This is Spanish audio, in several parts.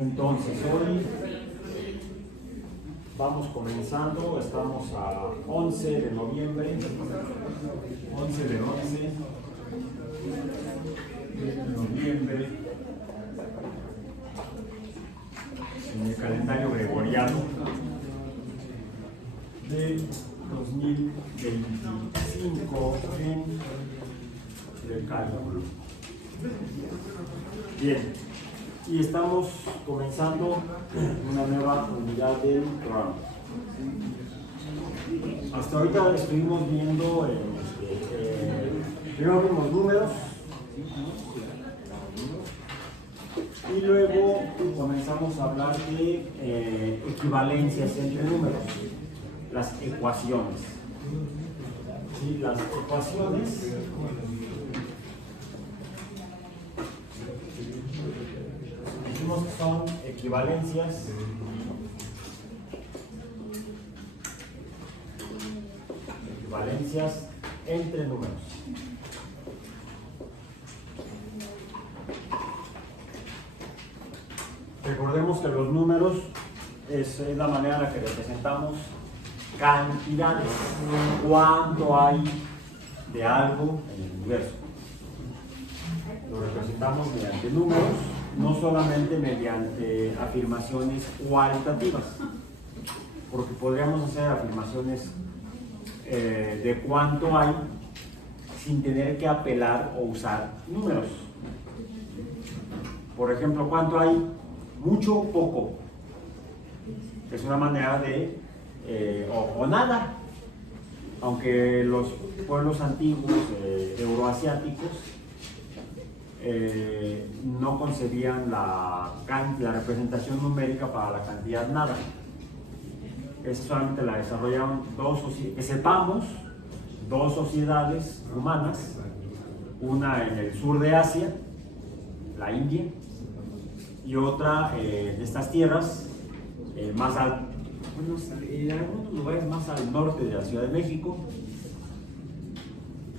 Entonces, hoy vamos comenzando, estamos a 11 de noviembre, 11 de noviembre, en el calendario gregoriano de 2025 del cálculo. Bien, y estamos comenzando una nueva unidad del programa. Hasta ahorita estuvimos viendo, primero vimos números y luego comenzamos a hablar de equivalencias entre números, las ecuaciones. ¿Sí? Las ecuaciones dijimos que son equivalencias entre números. Recordemos que los números es la manera en la que representamos cantidades, cuánto hay de algo en el universo. Lo representamos mediante números, no solamente mediante afirmaciones cualitativas, porque podríamos hacer afirmaciones de cuánto hay sin tener que apelar o usar números. Por ejemplo, ¿cuánto hay? Mucho o poco. Es una manera de o nada, aunque los pueblos antiguos euroasiáticos no concebían la representación numérica para la cantidad nada. Esa solamente la desarrollaron que sepamos, dos sociedades humanas, una en el sur de Asia, la India, y otra de estas tierras más al en algunos lugares más al norte de la Ciudad de México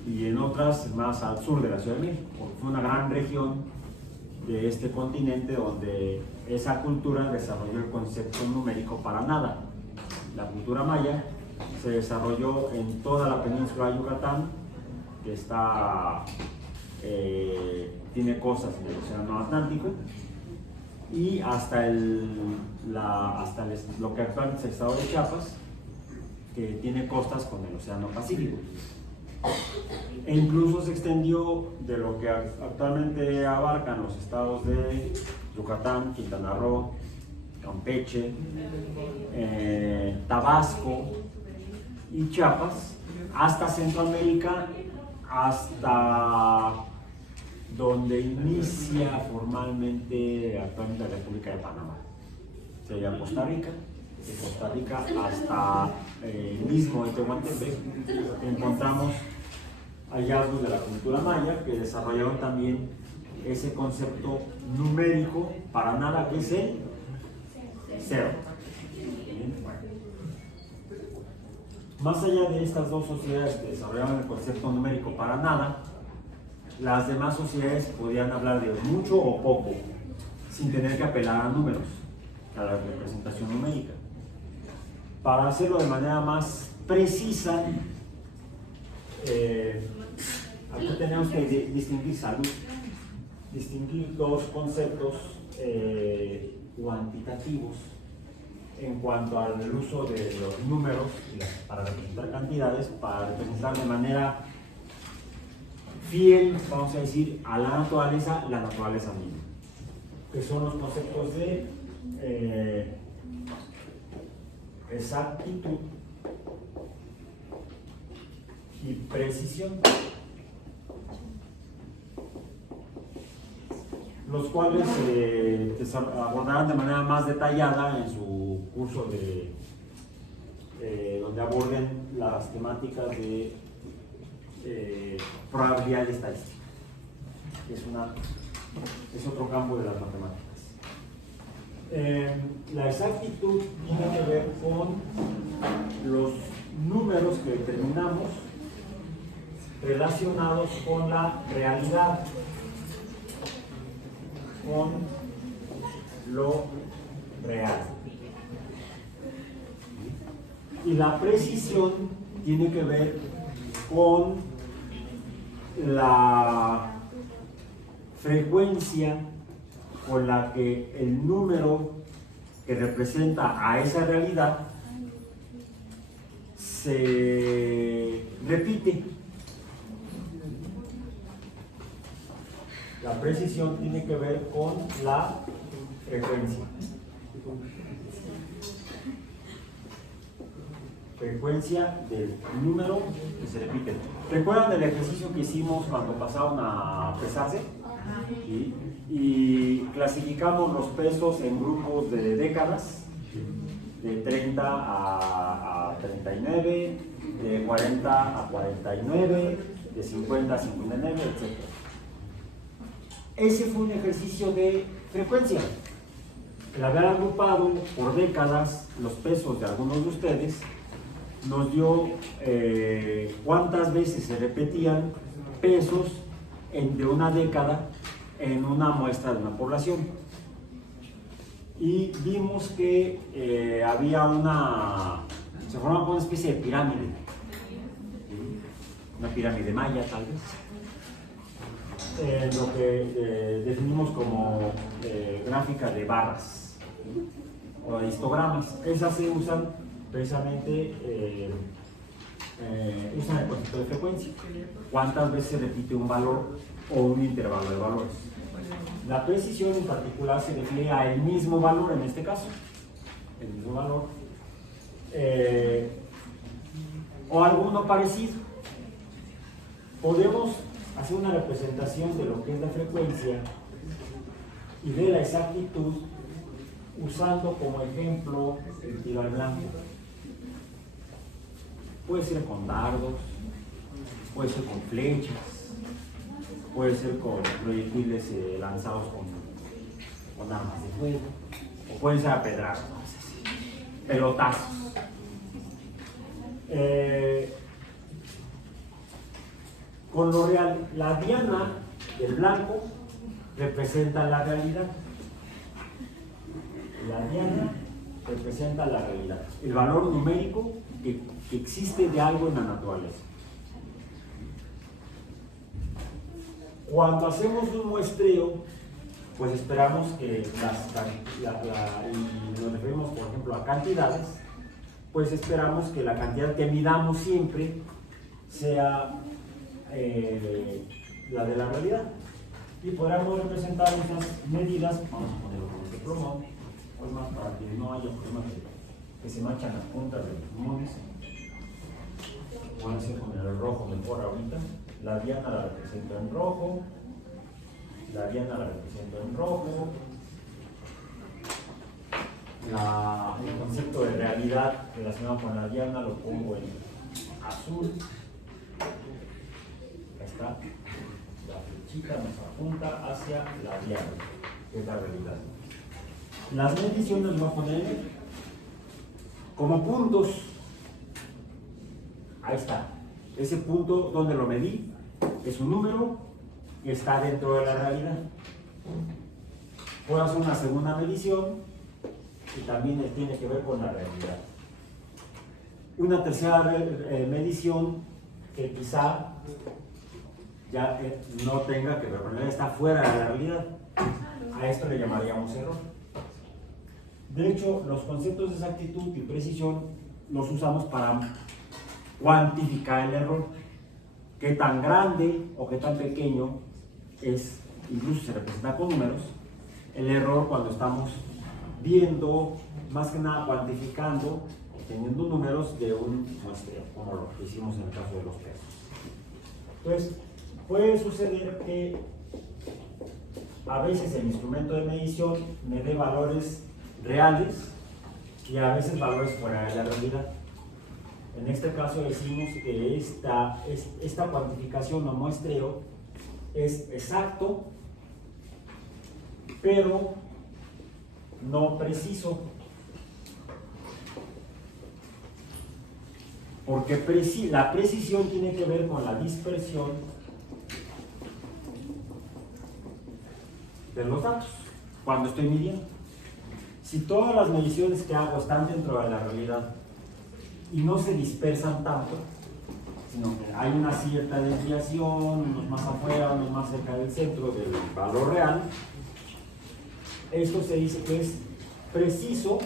y en otras más al sur de la Ciudad de México. Fue una gran región de este continente donde esa cultura desarrolló el concepto numérico para nada. La cultura maya se desarrolló en toda la península de Yucatán, que tiene costas en el Océano Atlántico, y hasta lo que actualmente es el estado de Chiapas, que tiene costas con el Océano Pacífico. E incluso se extendió de lo que actualmente abarcan los estados de Yucatán, Quintana Roo, Campeche, Tabasco y Chiapas, hasta Centroamérica, hasta donde inicia formalmente actualmente la República de Panamá. Sería Costa Rica. De Costa Rica hasta el istmo de Tehuantepec encontramos hallazgos de la cultura maya que desarrollaron también ese concepto numérico para nada, que es el cero. Más allá de estas dos sociedades que desarrollaron el concepto numérico para nada, las demás sociedades podían hablar de mucho o poco sin tener que apelar a números, a la representación numérica. Para hacerlo de manera más precisa, aquí tenemos que distinguir dos conceptos cuantitativos en cuanto al uso de los números para representar cantidades, para representar de manera fiel, vamos a decir, a la naturaleza misma, que son los conceptos de exactitud y precisión, los cuales se abordarán de manera más detallada en su curso donde aborden las temáticas de probabilidad y estadística. Es otro campo de las matemáticas. La exactitud tiene que ver con los números que determinamos relacionados con la realidad, con lo real. Y la precisión tiene que ver con la frecuencia con la que el número que representa a esa realidad se repite. La precisión tiene que ver con la frecuencia. Frecuencia del número que se repite. ¿Recuerdan el ejercicio que hicimos cuando pasaron a pesarse? ¿Sí? Y clasificamos los pesos en grupos de décadas, de 30 a 39, de 40 a 49, de 50 a 59, etc. Ese fue un ejercicio de frecuencia. El haber agrupado por décadas los pesos de algunos de ustedes nos dio cuántas veces se repetían pesos de una década en una muestra de una población. Y vimos que se formaba una especie de pirámide, una pirámide maya tal vez, en lo que definimos como gráfica de barras o histogramas. Esas se usan precisamente, usan el concepto de frecuencia. ¿Cuántas veces se repite un valor o un intervalo de valores? La precisión en particular se refiere al mismo valor, en este caso, el mismo valor, o alguno parecido. Podemos hacer una representación de lo que es la frecuencia y de la exactitud usando como ejemplo el tiro al blanco. Puede ser con dardos, puede ser con flechas, puede ser con proyectiles lanzados con armas de fuego, o pueden ser a pedradas, pelotazos. Con lo real, la diana del blanco representa la realidad. La diana representa la realidad, el valor numérico que existe de algo en la naturaleza. Cuando hacemos un muestreo, pues esperamos que y nos referimos por ejemplo a cantidades, pues esperamos que la cantidad que midamos siempre sea la de la realidad. Y podríamos representar esas medidas, vamos a ponerlo con este plumón, para que no haya problemas que se manchan las puntas de los plumones. Voy a hacer con el rojo mejor ahorita. La diana la represento en rojo, la diana la represento en rojo, el concepto de realidad relacionado con la diana lo pongo en azul. Ahí está, la flechita nos apunta hacia la diana, que es la realidad. Las mediciones las voy a poner como puntos. Ahí está. Ese punto donde lo medí es un número que está dentro de la realidad. Puedo hacer una segunda medición y también tiene que ver con la realidad. Una tercera medición que quizá ya no tenga que ver con la realidad, está fuera de la realidad. A esto le llamaríamos error. De hecho, los conceptos de exactitud y precisión los usamos para cuantificar el error. Qué tan grande o qué tan pequeño es, incluso se representa con números, el error cuando estamos viendo, más que nada cuantificando, teniendo números de un muestreo, como lo que hicimos en el caso de los pesos. Entonces, puede suceder que a veces el instrumento de medición me dé valores reales y a veces valores fuera de la realidad. En este caso decimos que esta cuantificación o muestreo es exacto, pero no preciso. Porque la precisión tiene que ver con la dispersión de los datos cuando estoy midiendo. Si todas las mediciones que hago están dentro de la realidad y no se dispersan tanto, sino que hay una cierta desviación, unos más afuera, unos más cerca del centro del valor real, esto se dice que es preciso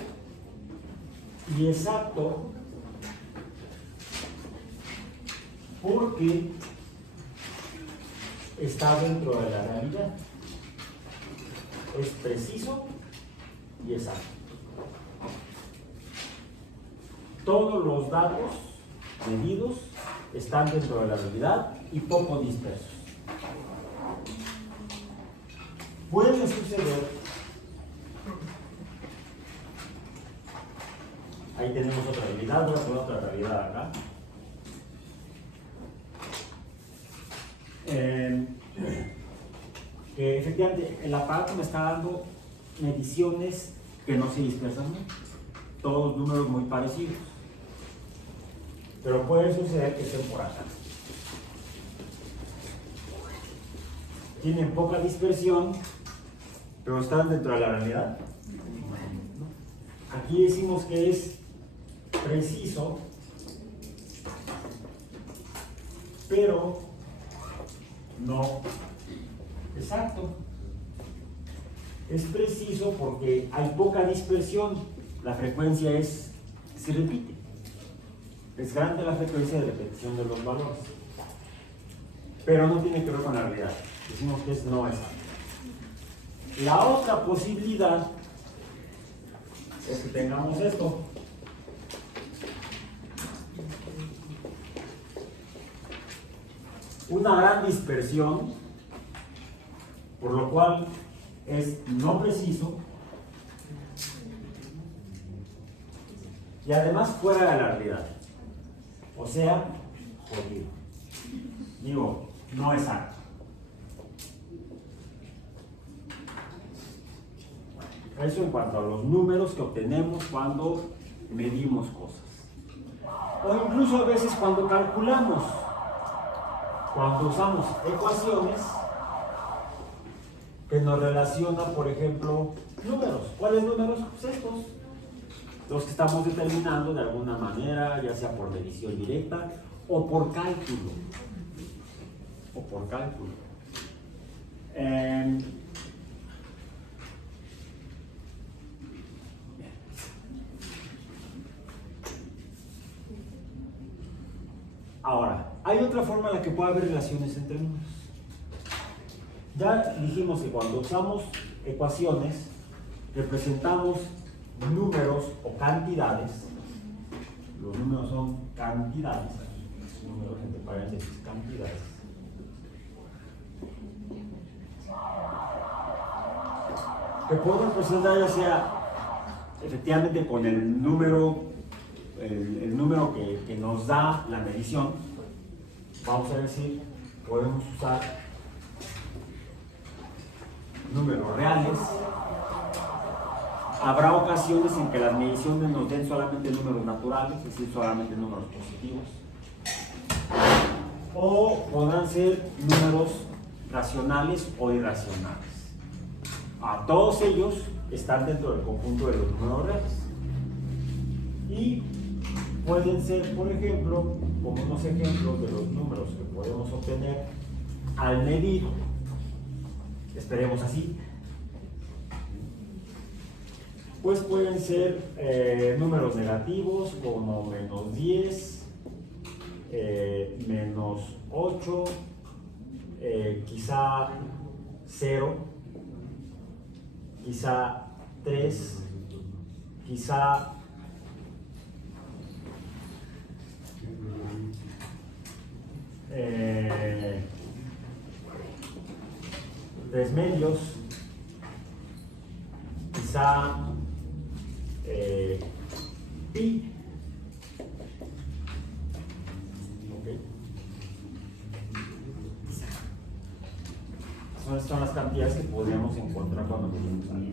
y exacto porque está dentro de la realidad. Es preciso y exacto. Todos los datos medidos están dentro de la realidad y poco dispersos. Puede suceder, ahí tenemos otra realidad, voy a poner otra realidad acá. Que efectivamente el aparato me está dando mediciones que no se dispersan mucho, todos números muy parecidos, pero puede suceder que estén por acá. Tienen poca dispersión, pero están dentro de la realidad. Aquí decimos que es preciso, pero no exacto. Es preciso porque hay poca dispersión, la frecuencia se repite. Es grande la frecuencia de repetición de los valores, pero no tiene que ver con la realidad. Decimos que es no exacto. La otra posibilidad es que tengamos esto. Una gran dispersión, por lo cual es no preciso y además fuera de la realidad. O sea, jodido. Digo, no exacto. Eso en cuanto a los números que obtenemos cuando medimos cosas. O incluso a veces cuando calculamos, cuando usamos ecuaciones que nos relacionan, por ejemplo, números. ¿Cuáles números? Pues estos. Los que estamos determinando de alguna manera, ya sea por medición directa o por cálculo. Ahora, hay otra forma en la que puede haber relaciones entre números. Ya dijimos que cuando usamos ecuaciones, representamos números o cantidades. Los números son cantidades, números entre paréntesis, cantidades. Que podemos representar ya sea efectivamente con el número que nos da la medición. Vamos a decir, podemos usar números reales. Habrá ocasiones en que las mediciones nos den solamente números naturales, es decir, solamente números positivos. O podrán ser números racionales o irracionales. A todos ellos están dentro del conjunto de los números reales. Y pueden ser, por ejemplo, como unos ejemplos de los números que podemos obtener al medir, esperemos así, pues pueden ser números negativos como menos 10, menos 8, quizá 0, quizá 3, quizá 3 medios, quizá pi. Okay. Son las cantidades que podríamos encontrar cuando medimos algo.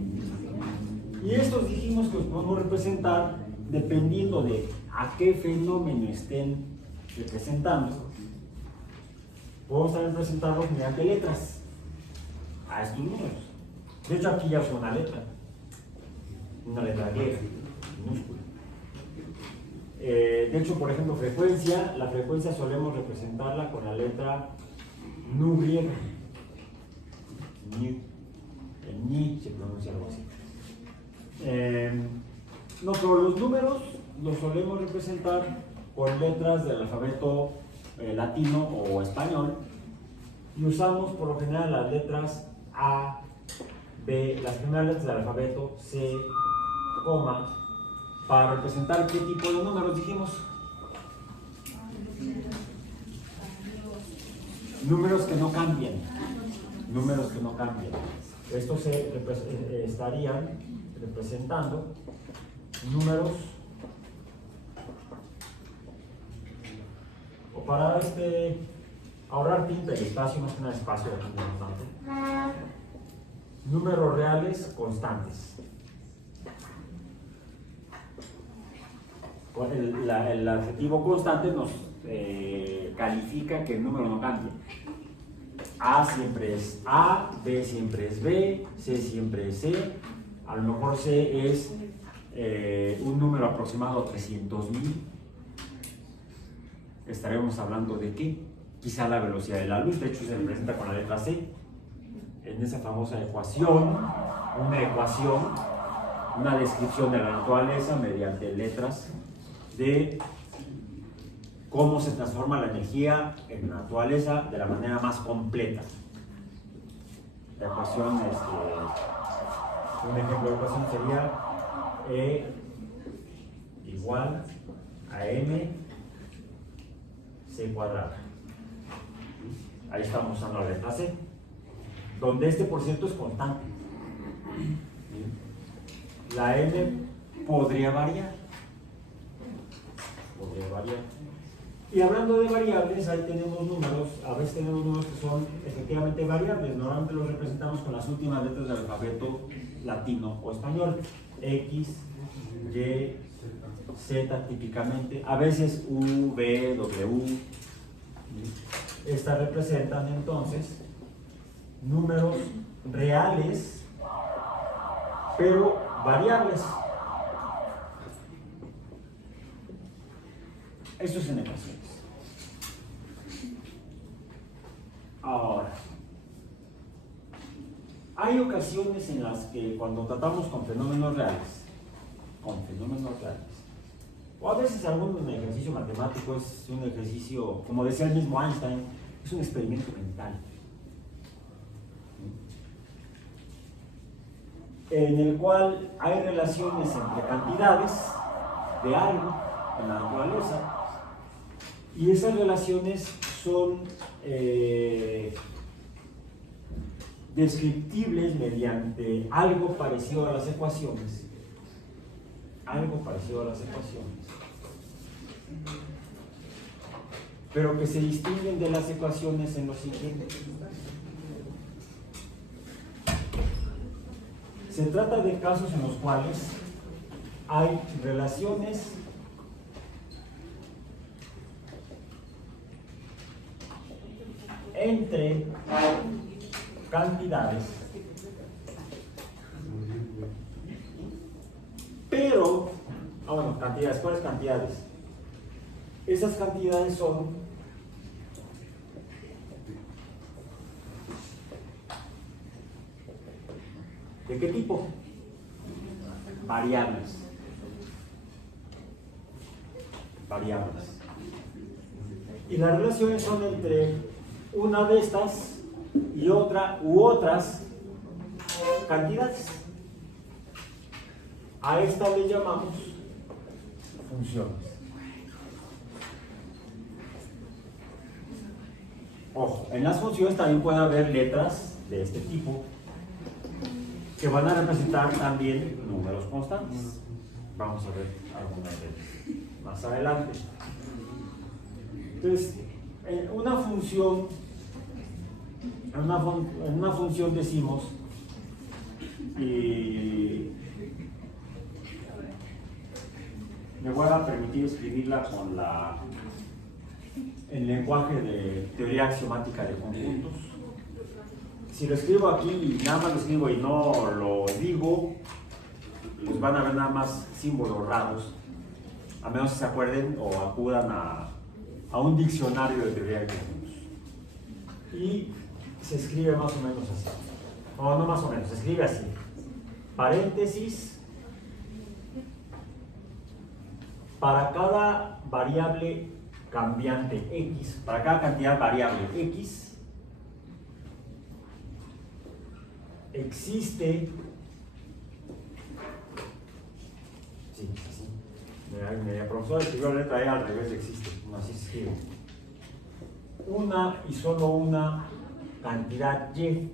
Y estos dijimos que los podemos representar dependiendo de a qué fenómeno estén representando. Podemos también representarlos mediante letras a estos números. De hecho, aquí ya es una letra. una letra griega, minúscula. De hecho, por ejemplo, frecuencia, la frecuencia solemos representarla con la letra nu griega. Ni, el ni se pronuncia algo así. No, pero los números los solemos representar con letras del alfabeto latino o español y usamos por lo general las letras A, B, las primeras letras del alfabeto, C, coma, para representar qué tipo de números dijimos. Números que no cambian. Números que no cambian. Estos estarían representando números, o para ahorrar tinta y espacio, más que nada espacio aquí importante, números reales constantes. El adjetivo constante nos califica que el número no cambia. A siempre es A, B siempre es B, C siempre es C. A lo mejor C es un número aproximado a 300.000. Estaremos hablando de qué? Quizá la velocidad de la luz, de hecho se representa con la letra C. En esa famosa ecuación, una descripción de la naturaleza mediante letras de cómo se transforma la energía en la naturaleza de la manera más completa. La ecuación, un ejemplo de ecuación sería E igual a M C cuadrado. Ahí estamos usando la letra C, donde este por cierto es constante. La M podría variar. Y hablando de variables, ahí tenemos números, a veces tenemos números que son efectivamente variables, normalmente los representamos con las últimas letras del alfabeto latino o español, X, Y, Z típicamente, a veces U, V, W. Estas representan entonces números reales, pero variables. Eso es en ecuaciones. Ahora, hay ocasiones en las que cuando tratamos con fenómenos reales, o a veces algún ejercicio matemático es un ejercicio, como decía el mismo Einstein, es un experimento mental. En el cual hay relaciones entre cantidades de algo en la naturaleza, y esas relaciones son descriptibles mediante algo parecido a las ecuaciones. Pero que se distinguen de las ecuaciones en lo siguiente. Se trata de casos en los cuales hay relaciones entre cantidades, pero, cantidades, ¿cuáles cantidades? Esas cantidades son ¿de qué tipo? Variables. Y las relaciones son entre una de estas y otras cantidades. A esta le llamamos funciones. Ojo, en las funciones también puede haber letras de este tipo que van a representar también números constantes. Vamos a ver algunas de ellas más adelante. Entonces, en una función decimos, y me voy a permitir escribirla con el lenguaje de teoría axiomática de conjuntos. Si lo escribo aquí y nada más lo escribo y no lo digo, pues van a ver nada más símbolos raros, a menos que se acuerden o acudan a un diccionario de teoría de conjuntos. Y se escribe más o menos así. No más o menos, se escribe así. Paréntesis, para cada variable cambiante x, para cada cantidad variable x, existe, sí, así, mi profesor escribió la letra E al revés de existe, así se escribe, una y solo una cantidad y,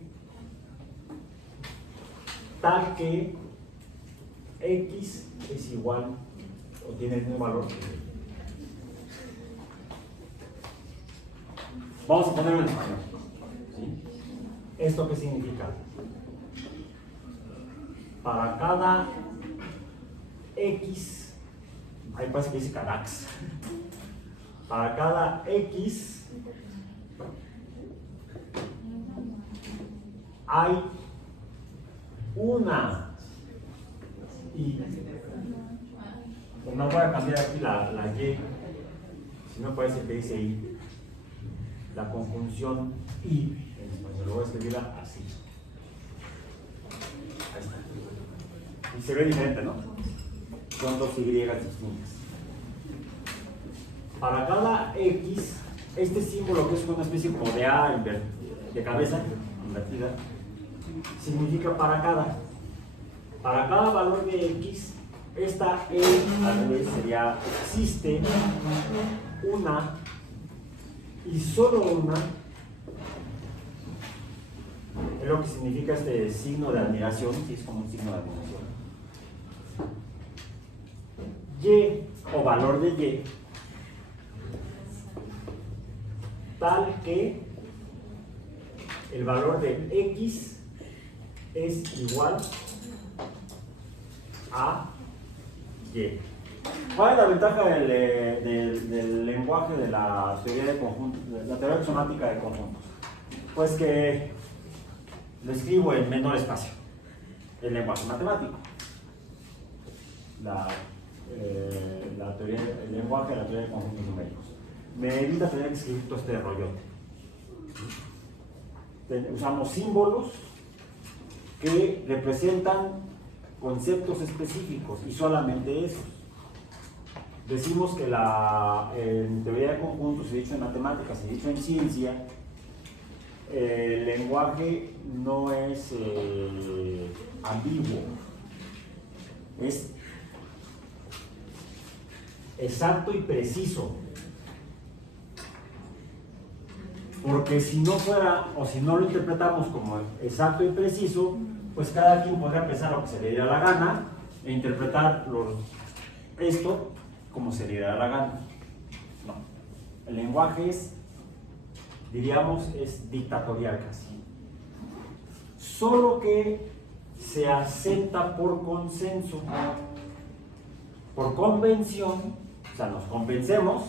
tal que x es igual o tiene el mismo valor. Vamos a ponerlo en español. ¿Sí? ¿Esto qué significa? Para cada x, ahí parece que dice cada x, para cada x hay una y, pues no voy a cambiar aquí la y, sino parece que dice y. La conjunción y en español, lo voy a escribir así. Ahí está. Y se ve diferente, ¿no? Son dos y distintas. Para cada x, este símbolo que es una especie como de A de cabeza invertida, significa para cada. Para cada valor de x, esta E al revés sería existe una y solo una, es lo que significa este signo de admiración, si es como un signo de admiración. Y o valor de y, tal que el valor de x es igual a y. ¿Cuál es la ventaja del lenguaje de la teoría de conjuntos, de la teoría axiomática de conjuntos? Pues que lo escribo en menor espacio, el lenguaje matemático. El lenguaje de la teoría de conjuntos numéricos. Me evita tener que escribir todo este rollote. Usamos símbolos que representan conceptos específicos y solamente esos. Decimos que en teoría de conjuntos, he dicho en matemáticas, he dicho en ciencia, el lenguaje no es ambiguo, es exacto y preciso. Porque si no fuera, o si no lo interpretamos como exacto y preciso, pues cada quien podría pensar lo que se le diera la gana e interpretar esto como se le diera la gana. No. El lenguaje es dictatorial casi. Solo que se acepta por consenso, por convención, o sea, nos convencemos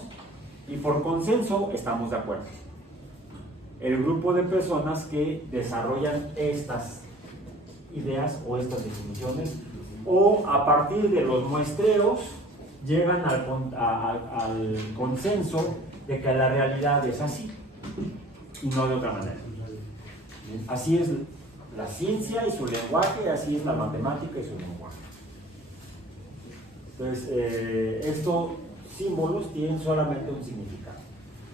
y por consenso estamos de acuerdo. El grupo de personas que desarrollan estas ideas o estas definiciones, o a partir de los muestreos llegan al consenso de que la realidad es así y no de otra manera. Así es la ciencia y su lenguaje, así es la matemática y su lenguaje. Entonces, estos símbolos tienen solamente un significado.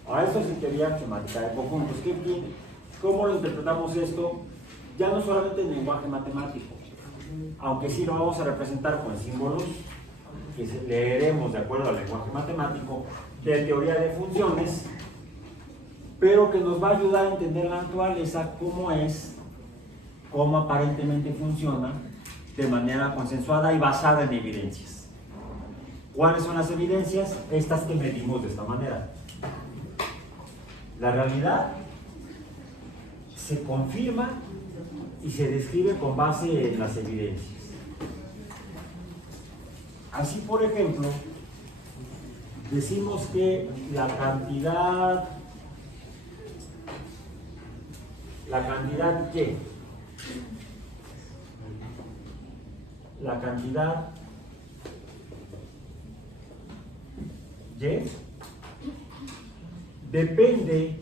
Ahora, esto es en teoría axiomática de conjuntos. ¿Cómo lo interpretamos esto? Ya no solamente en lenguaje matemático, aunque sí lo vamos a representar con símbolos que leeremos de acuerdo al lenguaje matemático de teoría de funciones, pero que nos va a ayudar a entender la naturaleza, cómo aparentemente funciona de manera consensuada y basada en evidencias. ¿Cuáles son las evidencias? Estas que medimos de esta manera. La realidad se confirma y se describe con base en las evidencias. Así, por ejemplo, decimos que la cantidad Y la cantidad Y depende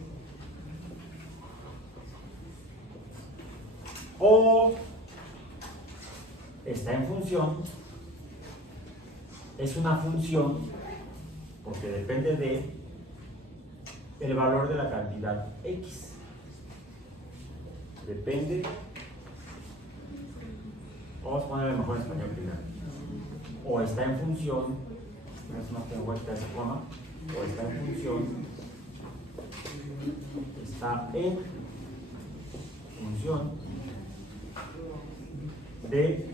o está en función, es una función porque depende de el valor de la cantidad X. Depende, vamos a ponerle mejor en español primero, o está en función, es más que vuelta esa forma, o está en función, está en función de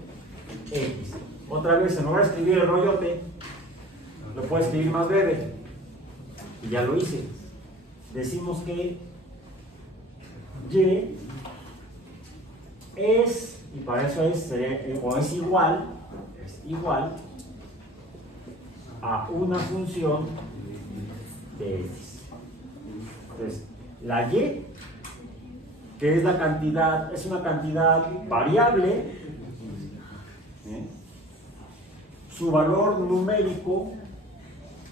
X. Otra vez, en lugar de escribir el rollote, lo puedo escribir más breve, y ya lo hice. Decimos que Y es, y para eso es, o es igual a una función de X. Entonces, la Y, que es la cantidad, es una cantidad variable, su valor numérico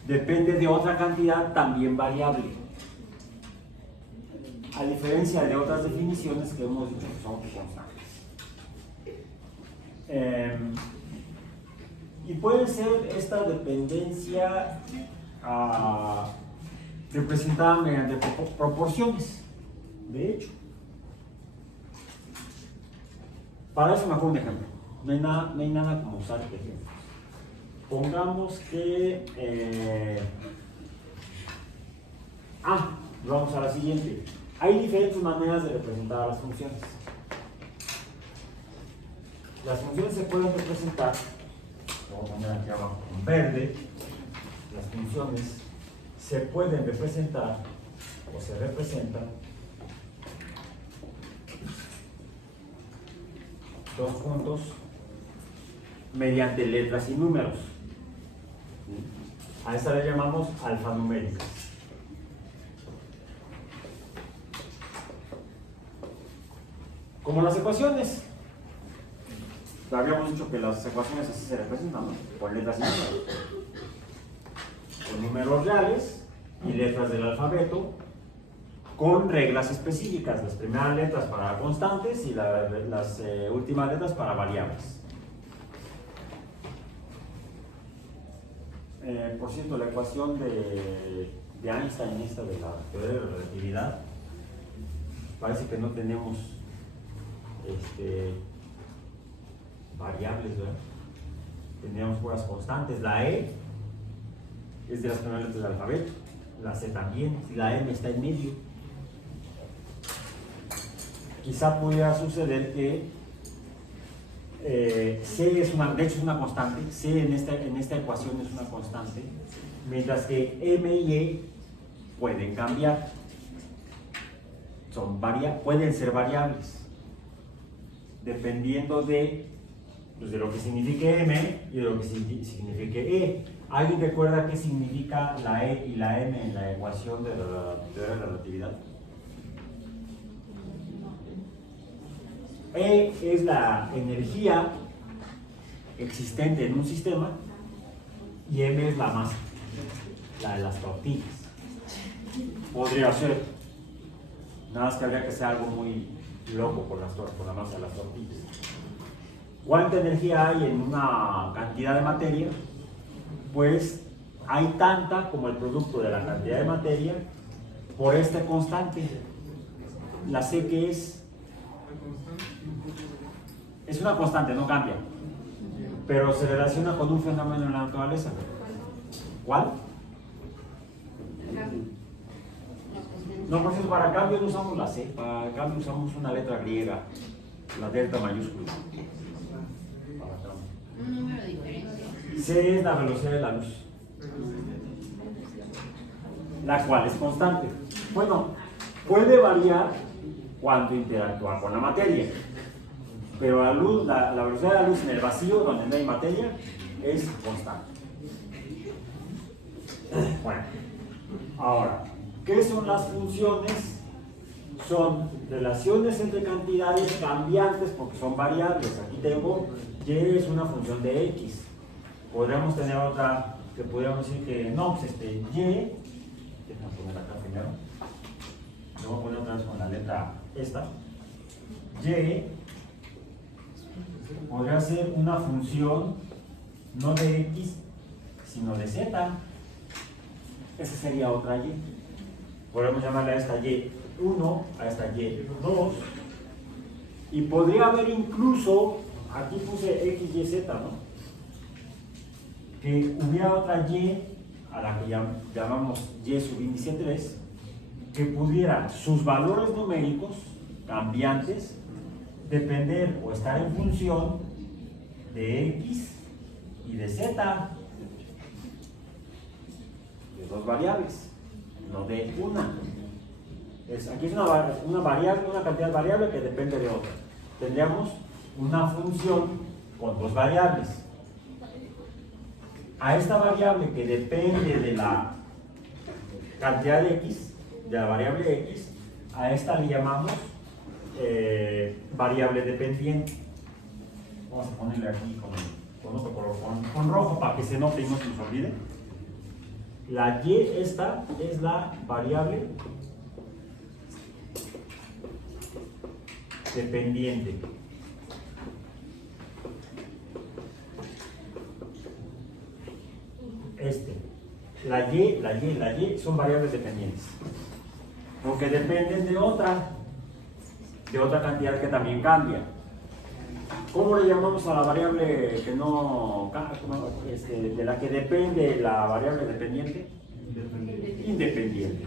depende de otra cantidad también variable, a diferencia de otras definiciones que hemos dicho que son constantes. Y puede ser esta dependencia representada mediante proporciones, de hecho. Para eso mejor un ejemplo. No hay nada como usar ejemplos. Pongamos que vamos a la siguiente. Hay diferentes maneras de representar a las funciones. Las funciones se pueden representar, voy a poner aquí abajo en verde, las funciones se pueden representar o se representan dos puntos mediante letras y números. A esta le llamamos alfanuméricas. Como las ecuaciones. Habíamos dicho que las ecuaciones así se representan, ¿no? Con letras y números. Con números reales y letras del alfabeto, con reglas específicas. Las primeras letras para constantes y las últimas letras para variables. Por cierto, la ecuación de Einstein, esta de la teoría de la relatividad, parece que no tenemos variables, ¿verdad? Teníamos puras constantes. La E es de las primeras letras del alfabeto, la C también, y la M está en medio. Quizá pudiera suceder que C es de hecho es una constante, C en esta ecuación es una constante, mientras que M y E pueden cambiar, pueden ser variables, dependiendo de lo que signifique M y de lo que signifique E. ¿Alguien recuerda qué significa la E y la M en la ecuación de la teoría de la relatividad? E es la energía existente en un sistema y M es la masa, la de las tortillas. Podría ser, nada más que habría que hacer algo muy loco con la masa de las tortillas. ¿Cuánta energía hay en una cantidad de materia? Pues hay tanta como el producto de la cantidad de materia por esta constante. La C, que es una constante, no cambia, pero se relaciona con un fenómeno en la naturaleza. ¿Cuál? No, por cierto, para cambio no usamos la C, para cambio usamos una letra griega, la delta mayúscula. Un número diferente. C es la velocidad de la luz, la cual es constante. Bueno, puede variar cuando interactúa con la materia, pero la velocidad de la luz en el vacío, donde no hay materia, es constante. Bueno, ahora, ¿qué son las funciones? Son relaciones entre cantidades cambiantes porque son variables. Aquí tengo Y es una función de X. Podríamos tener otra que podríamos decir que no, pues Y, déjame poner acá primero. Lo voy a poner otra vez con la letra esta. Y podría ser una función no de X, sino de Z. Esa sería otra Y. Podemos llamarle a esta Y1, a esta Y2. Y podría haber incluso, aquí puse X, Y, Z, ¿no? Que hubiera otra Y, a la que llamamos Y subíndice 3, que pudiera sus valores numéricos cambiantes depender o estar en función de X y de Z, de dos variables, no de una. Aquí es una variable, una cantidad variable que depende de otra. Tendríamos una función con dos variables. A esta variable que depende de la cantidad de X, de la variable X, a esta le llamamos variable dependiente. Vamos a ponerle aquí con otro color, con rojo, para que se note y no se nos olvide. La Y esta es la variable dependiente. La Y son variables dependientes, aunque dependen de otra cantidad que también cambia. ¿Cómo le llamamos a la variable que no de la que depende la variable dependiente? Independiente.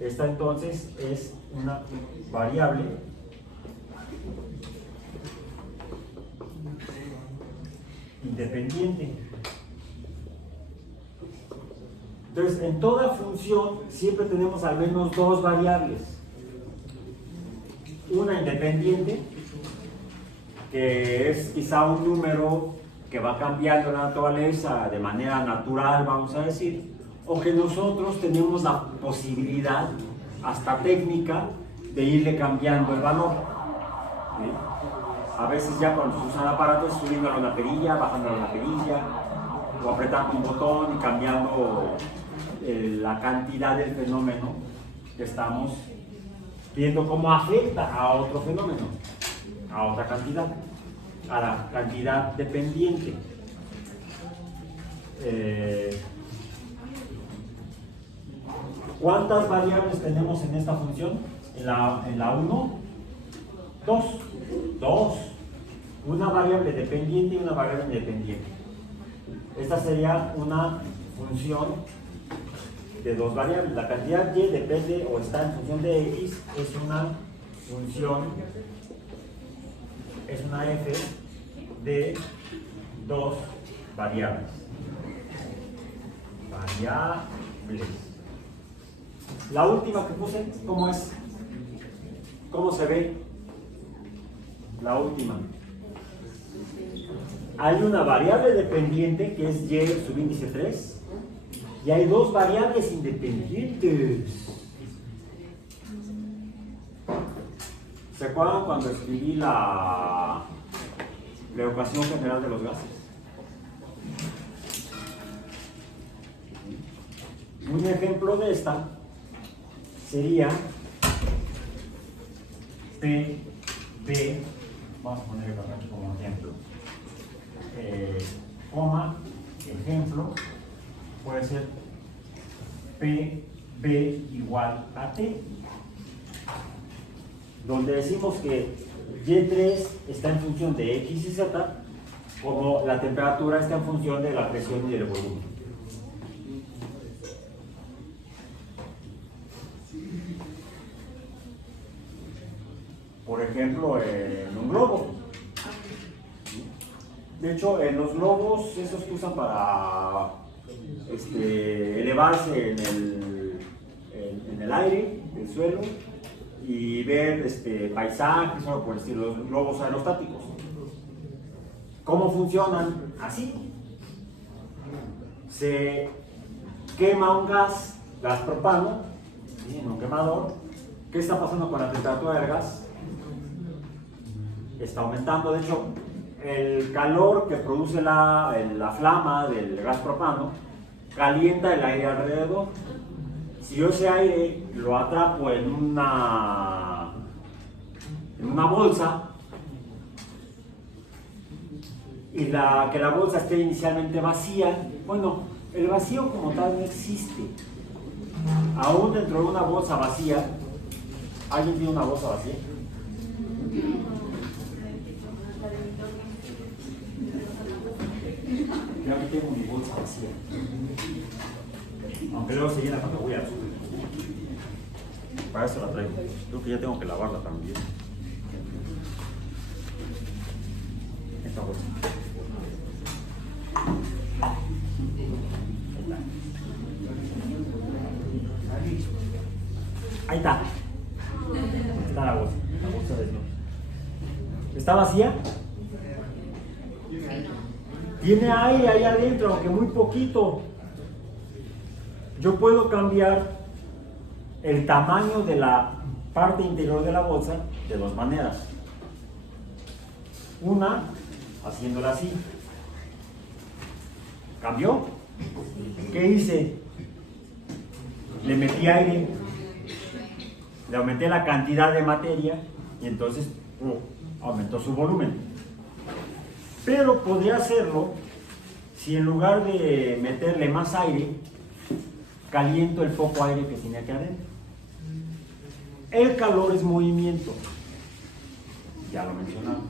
Esta entonces es una variable independiente. Entonces, en toda función siempre tenemos al menos dos variables. Una independiente, que es quizá un número que va cambiando la naturaleza de manera natural, vamos a decir, o que nosotros tenemos la posibilidad, hasta técnica, de irle cambiando el valor. ¿Sí? A veces ya cuando se usan aparatos, subiendo una perilla, bajando una perilla, o apretando un botón y cambiando la cantidad del fenómeno que estamos viendo cómo afecta a otro fenómeno, a otra cantidad, a la cantidad dependiente. ¿Cuántas variables tenemos en esta función? En la 1, 2. Una variable dependiente y una variable independiente. Esta sería una función de dos variables. La cantidad Y depende o está en función de X, es una función, es una F de dos variables. Variables. La última que puse, ¿cómo es? ¿Cómo se ve? La última. Hay una variable dependiente que es Y subíndice 3 y hay dos variables independientes. ¿Se acuerdan cuando escribí la ecuación general de los gases? Un ejemplo de esta sería PB, vamos a ponerlo aquí como ejemplo, ejemplo, puede ser PB igual a T, donde decimos que Y3 está en función de X y Z, como la temperatura está en función de la presión y del volumen. Por ejemplo, en un globo. De hecho, en los globos, esos que usan para elevarse en el aire, el suelo, y ver paisajes o algo por el estilo, los globos aerostáticos. ¿Cómo funcionan? Así. Se quema un gas propano, ¿sí? En un quemador. ¿Qué está pasando con la temperatura del gas? Está aumentando. De hecho, el calor que produce la flama del gas propano calienta el aire alrededor. Si yo ese aire lo atrapo en una bolsa y que la bolsa esté inicialmente vacía, bueno, el vacío como tal no existe. Aún dentro de una bolsa vacía, ¿alguien tiene una bolsa vacía? Yo aquí tengo mi bolsa vacía. Aunque luego se llena cuando voy al súper. Para eso la traigo. Creo que ya tengo que lavarla también. Esta bolsa. Ahí está. Está la bolsa. La bolsa de Dios. ¿Está vacía? Tiene aire ahí adentro, aunque muy poquito. Yo puedo cambiar el tamaño de la parte interior de la bolsa de dos maneras. Una, haciéndola así. ¿Cambió? ¿Qué hice? Le metí aire, le aumenté la cantidad de materia y entonces aumentó su volumen. Pero podría hacerlo si en lugar de meterle más aire, caliento el poco aire que tiene aquí adentro. El calor es movimiento, ya lo mencionamos.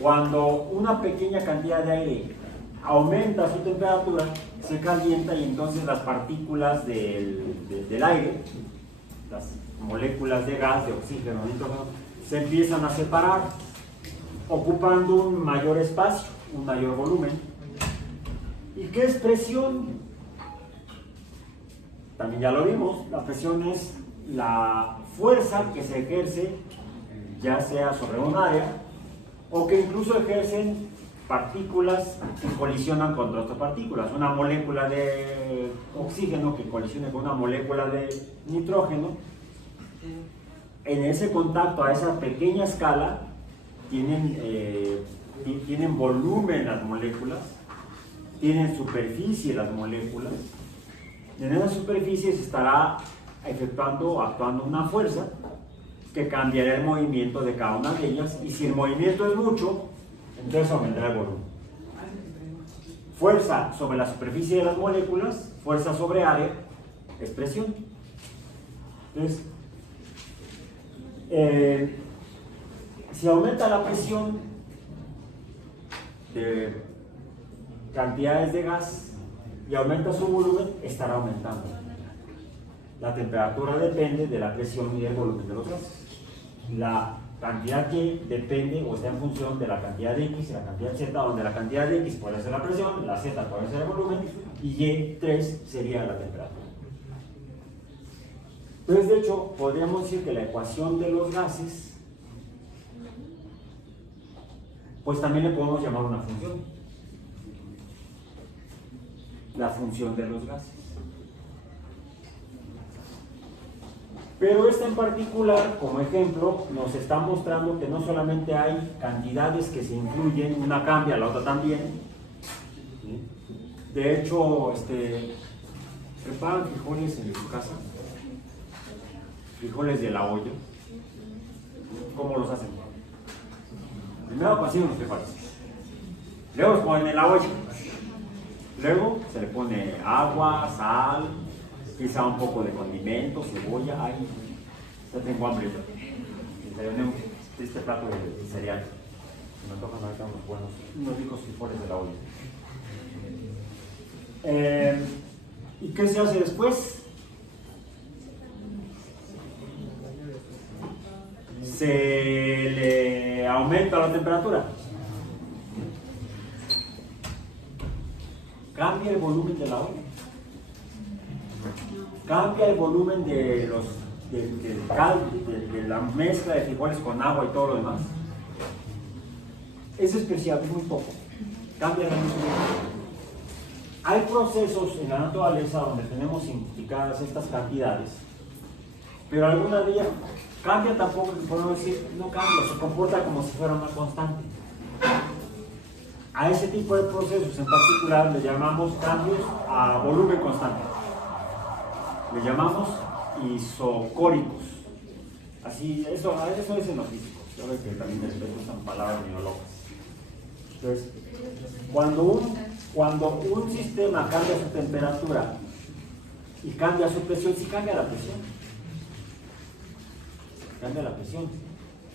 Cuando una pequeña cantidad de aire aumenta su temperatura, se calienta y entonces las partículas del aire, las moléculas de gas, de oxígeno, de nitrógeno, se empiezan a separar, ocupando un mayor espacio, un mayor volumen. ¿Y qué es presión? También ya lo vimos, la presión es la fuerza que se ejerce, ya sea sobre un área, o que incluso ejercen partículas que colisionan contra otras partículas. Una molécula de oxígeno que colisione con una molécula de nitrógeno, en ese contacto a esa pequeña escala, tienen volumen las moléculas, tienen superficie las moléculas, y en esa superficie se estará actuando una fuerza que cambiará el movimiento de cada una de ellas, y si el movimiento es mucho, entonces aumentará el volumen. Fuerza sobre la superficie de las moléculas, fuerza sobre área, es presión. Entonces, si aumenta la presión de cantidades de gas y aumenta su volumen, estará aumentando. La temperatura depende de la presión y del volumen de los gases. La cantidad que depende o está en función de la cantidad de X y la cantidad Z, donde la cantidad de X puede ser la presión, la Z puede ser el volumen y Y3 sería la temperatura. Entonces, de hecho, podríamos decir que la ecuación de los gases, pues también le podemos llamar una función. La función de los gases. Pero esta en particular, como ejemplo, nos está mostrando que no solamente hay cantidades que se incluyen, una cambia, la otra también. ¿Sí? De hecho, preparan frijoles en su casa, frijoles de la olla. ¿Cómo los hacen? Primero cocinan los frijoles, luego los ponen en la olla, luego se le pone agua, sal, quizá un poco de condimento, cebolla. Ay, ya tengo hambre. Desayuné este plato de cereal. Se me antojan ahorita unos ricos frijoles de la olla. ¿Y qué se hace después? Se le aumenta la temperatura. Cambia el volumen de la olla. Cambia el volumen de la mezcla de frijoles con agua y todo lo demás. Es especial, es muy poco. Cambia la mezcla. Hay procesos en la naturaleza donde tenemos indicadas estas cantidades, pero alguna de ellas cambia tampoco, que podemos decir, no cambia, se comporta como si fuera una constante. A ese tipo de procesos en particular le llamamos cambios a volumen constante. Le llamamos isocóricos. Así, eso es en los físicos. Yo veo que también después usan palabras neológicas. Entonces, cuando un sistema cambia su temperatura y cambia su presión, sí cambia la presión. Cambia la presión.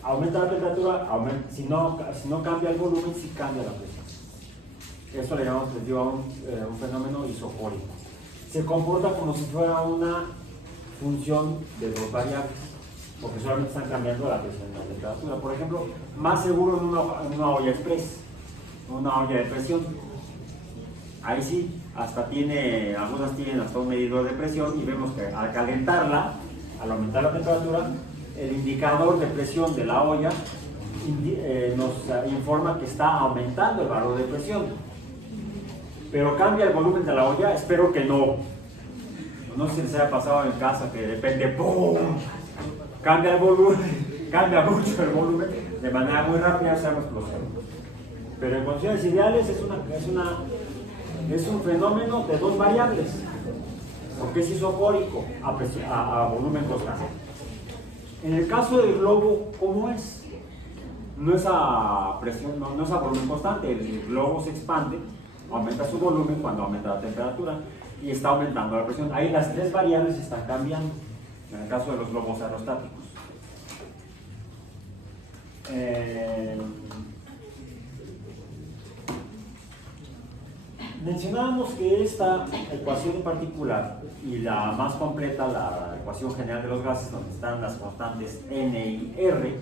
Aumenta la temperatura, si no cambia el volumen, sí cambia la presión. Eso le llamamos, les digo, un fenómeno isocórico. Se comporta como si fuera una función de dos variables, porque solamente están cambiando la presión y la temperatura. Por ejemplo, más seguro en una olla express, una olla de presión. Ahí sí, algunas tienen hasta un medidor de presión y vemos que al calentarla, al aumentar la temperatura, el indicador de presión de la olla nos informa que está aumentando el valor de presión. Pero cambia el volumen de la olla, espero que no. No sé si les haya pasado en casa que de repente ¡pum! Cambia el volumen, cambia mucho el volumen de manera muy rápida, se llama explosión. Pero en condiciones ideales es un fenómeno de dos variables, porque es isocórico a volumen constante. En el caso del globo, ¿cómo es? No es a presión, no es a volumen constante, el globo se expande, aumenta su volumen cuando aumenta la temperatura y está aumentando la presión. Ahí las tres variables están cambiando, en el caso de los globos aerostáticos. Mencionábamos que esta ecuación en particular y la más completa, la ecuación general de los gases, donde están las constantes N y R.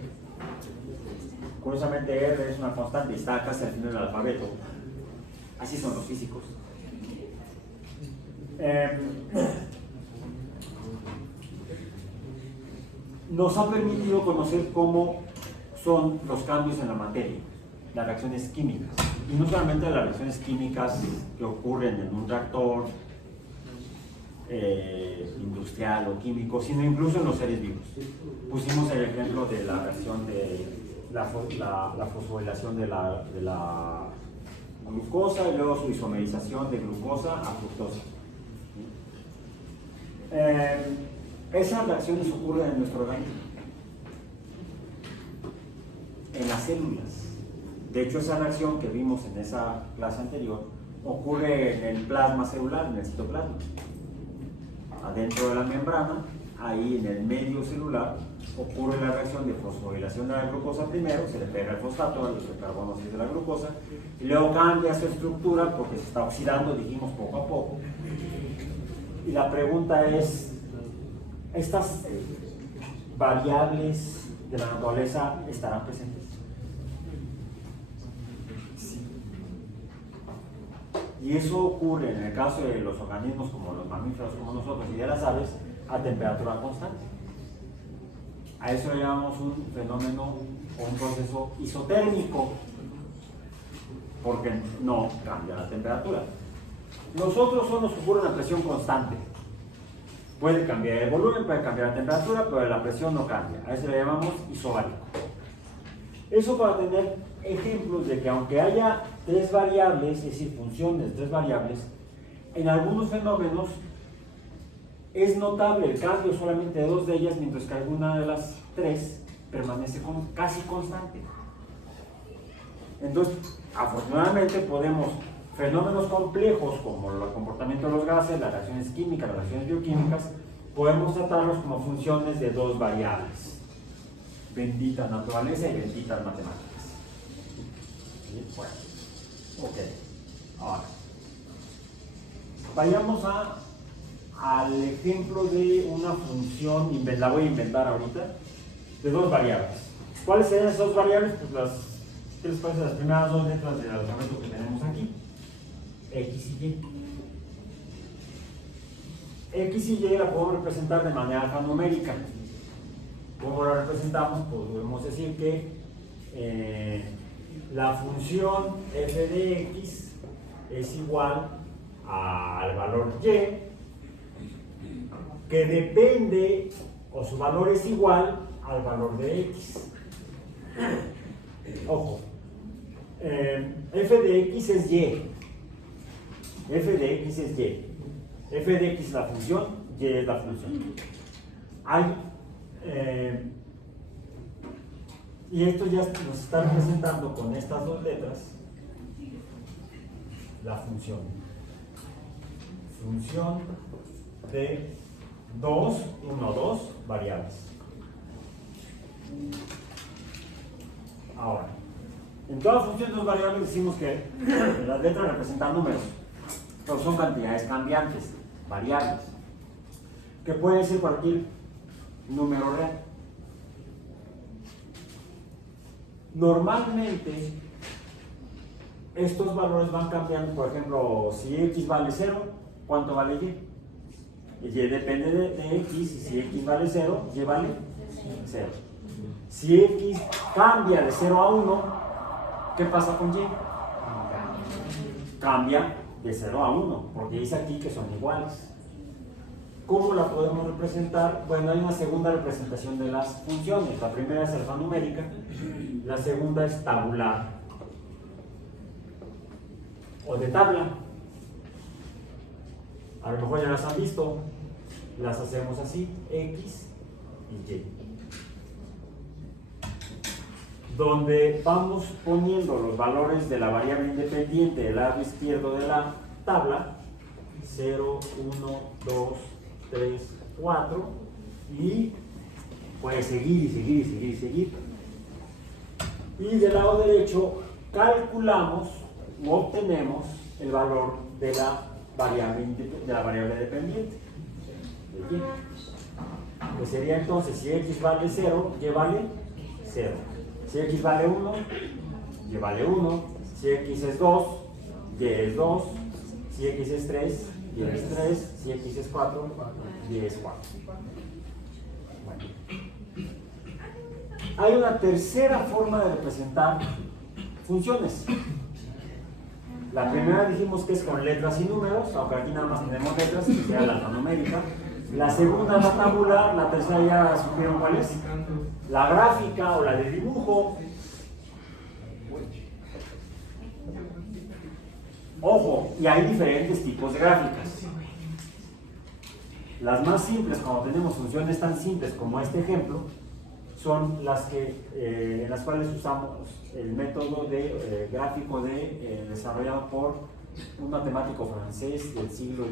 Curiosamente R es una constante y está casi al final del alfabeto. Así son los físicos. Nos ha permitido conocer cómo son los cambios en la materia, las reacciones químicas. Y no solamente las reacciones químicas que ocurren en un reactor industrial o químico, sino incluso en los seres vivos. Pusimos el ejemplo de la reacción de la fosforilación de la glucosa y luego su isomerización de glucosa a fructosa. Esas reacciones ocurren en nuestro organismo, en las células. De hecho, esa reacción que vimos en esa clase anterior ocurre en el plasma celular, en el citoplasma. Adentro de la membrana, ahí en el medio celular, ocurre la reacción de fosforilación de la glucosa primero, se le pega el fosfato a los carbonos de la glucosa, y luego cambia su estructura porque se está oxidando, dijimos, poco a poco. Y la pregunta es, ¿estas variables de la naturaleza estarán presentes? Sí. Y eso ocurre en el caso de los organismos como los mamíferos, como nosotros, y de las aves, a temperatura constante. A eso le llamamos un fenómeno o un proceso isotérmico, porque no cambia la temperatura. Nosotros solo nos ocurre una presión constante. Puede cambiar el volumen, puede cambiar la temperatura, pero la presión no cambia. A eso le llamamos isobárico. Eso para tener ejemplos de que aunque haya tres variables, es decir, funciones de tres variables, en algunos fenómenos es notable el cambio solamente de dos de ellas, mientras que alguna de las tres permanece casi constante. Entonces, afortunadamente podemos, fenómenos complejos como el comportamiento de los gases, las reacciones químicas, las reacciones bioquímicas, podemos tratarlos como funciones de dos variables. Bendita naturaleza y benditas matemáticas. ¿Sí? Bueno, ok. Ahora, vayamos al ejemplo de una función, la voy a inventar ahorita, de dos variables. ¿Cuáles serían esas dos variables? Pues ¿qué les parece? Las primeras dos letras del alfabeto que tenemos aquí, X y Y. X y Y la podemos representar de manera alfanumérica. ¿Cómo la representamos? Pues podemos decir que la función f de x es igual al valor y, que depende, o su valor es igual al valor de x. Ojo, f de x es y. F de x es y. F de x es la función, y es la función. Y esto ya nos está representando con estas dos letras la función. Función de 2 variables. Ahora, en toda función de 2 variables decimos que las letras representan números, pero son cantidades cambiantes, variables, que pueden ser cualquier número real. Normalmente, estos valores van cambiando. Por ejemplo, si x vale 0, ¿cuánto vale y? Y depende de x, y si x vale 0, y vale 0. Si x cambia de 0 a 1, ¿qué pasa con y? Cambia de 0 a 1, porque dice aquí que son iguales. ¿Cómo la podemos representar? Bueno, hay una segunda representación de las funciones. La primera es alfanumérica, la segunda es tabular o de tabla. A lo mejor ya las han visto. Las hacemos así, x y y, donde vamos poniendo los valores de la variable independiente del lado izquierdo de la tabla, 0, 1, 2, 3, 4, y puede seguir y seguir y seguir y seguir. Y del lado derecho calculamos u obtenemos el valor de la variable dependiente, de y. Que sería entonces, si x vale 0, y vale 0. Si x vale 1, y vale 1. Si x es 2, y es 2. Si x es 3, y es 3. Si x es 4, y es 4. Bueno. Hay una tercera forma de representar funciones. La primera dijimos que es con letras y números, aunque aquí nada más tenemos letras, que sea la alfanumérica. La segunda, la tabular. La tercera ya supieron cuál es. La gráfica o la de dibujo. Ojo, y hay diferentes tipos de gráficas. Las más simples, cuando tenemos funciones tan simples como este ejemplo, son las en las cuales usamos el método de gráfico desarrollado por un matemático francés del siglo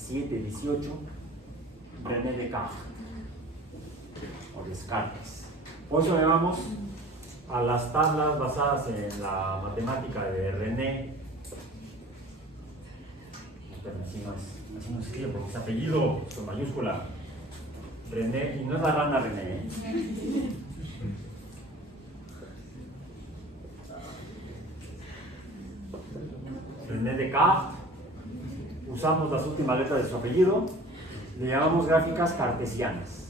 XVII, René Descartes, o Descartes. Por eso llamamos a las tablas basadas en la matemática de René. Pero así no se escribe porque es apellido con mayúscula. René, y no es la rana René, ¿eh? René Descartes. Usamos las últimas letras de su apellido. Le llamamos gráficas cartesianas.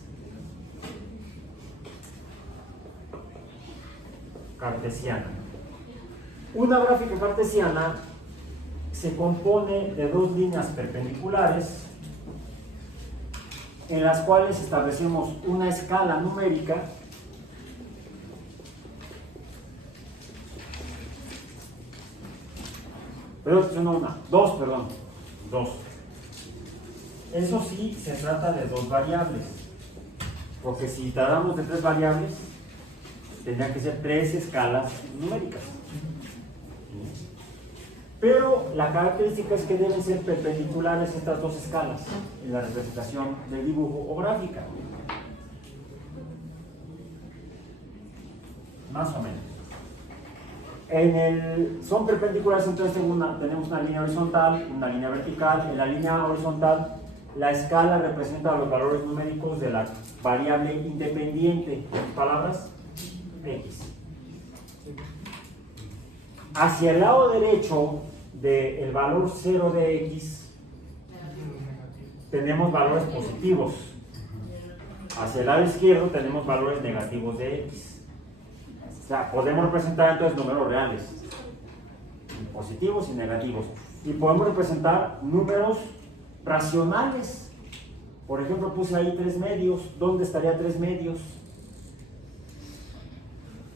Cartesiana. Una gráfica cartesiana se compone de dos líneas perpendiculares en las cuales establecemos una escala numérica dos. Eso sí, se trata de dos variables, porque si tratamos de tres variables, tendría que ser tres escalas numéricas. Pero la característica es que deben ser perpendiculares estas dos escalas en la representación del dibujo o gráfica. Más o menos. Son perpendiculares, entonces tenemos una línea horizontal, una línea vertical. En la línea horizontal, la escala representa los valores numéricos de la variable independiente. En palabras, x. Hacia el lado derecho del valor 0 de x tenemos valores positivos. Hacia el lado izquierdo tenemos valores negativos de x. O sea, podemos representar entonces números reales, positivos y negativos. Y podemos representar números racionales. Por ejemplo, puse ahí 3 medios. ¿Dónde estaría 3 medios?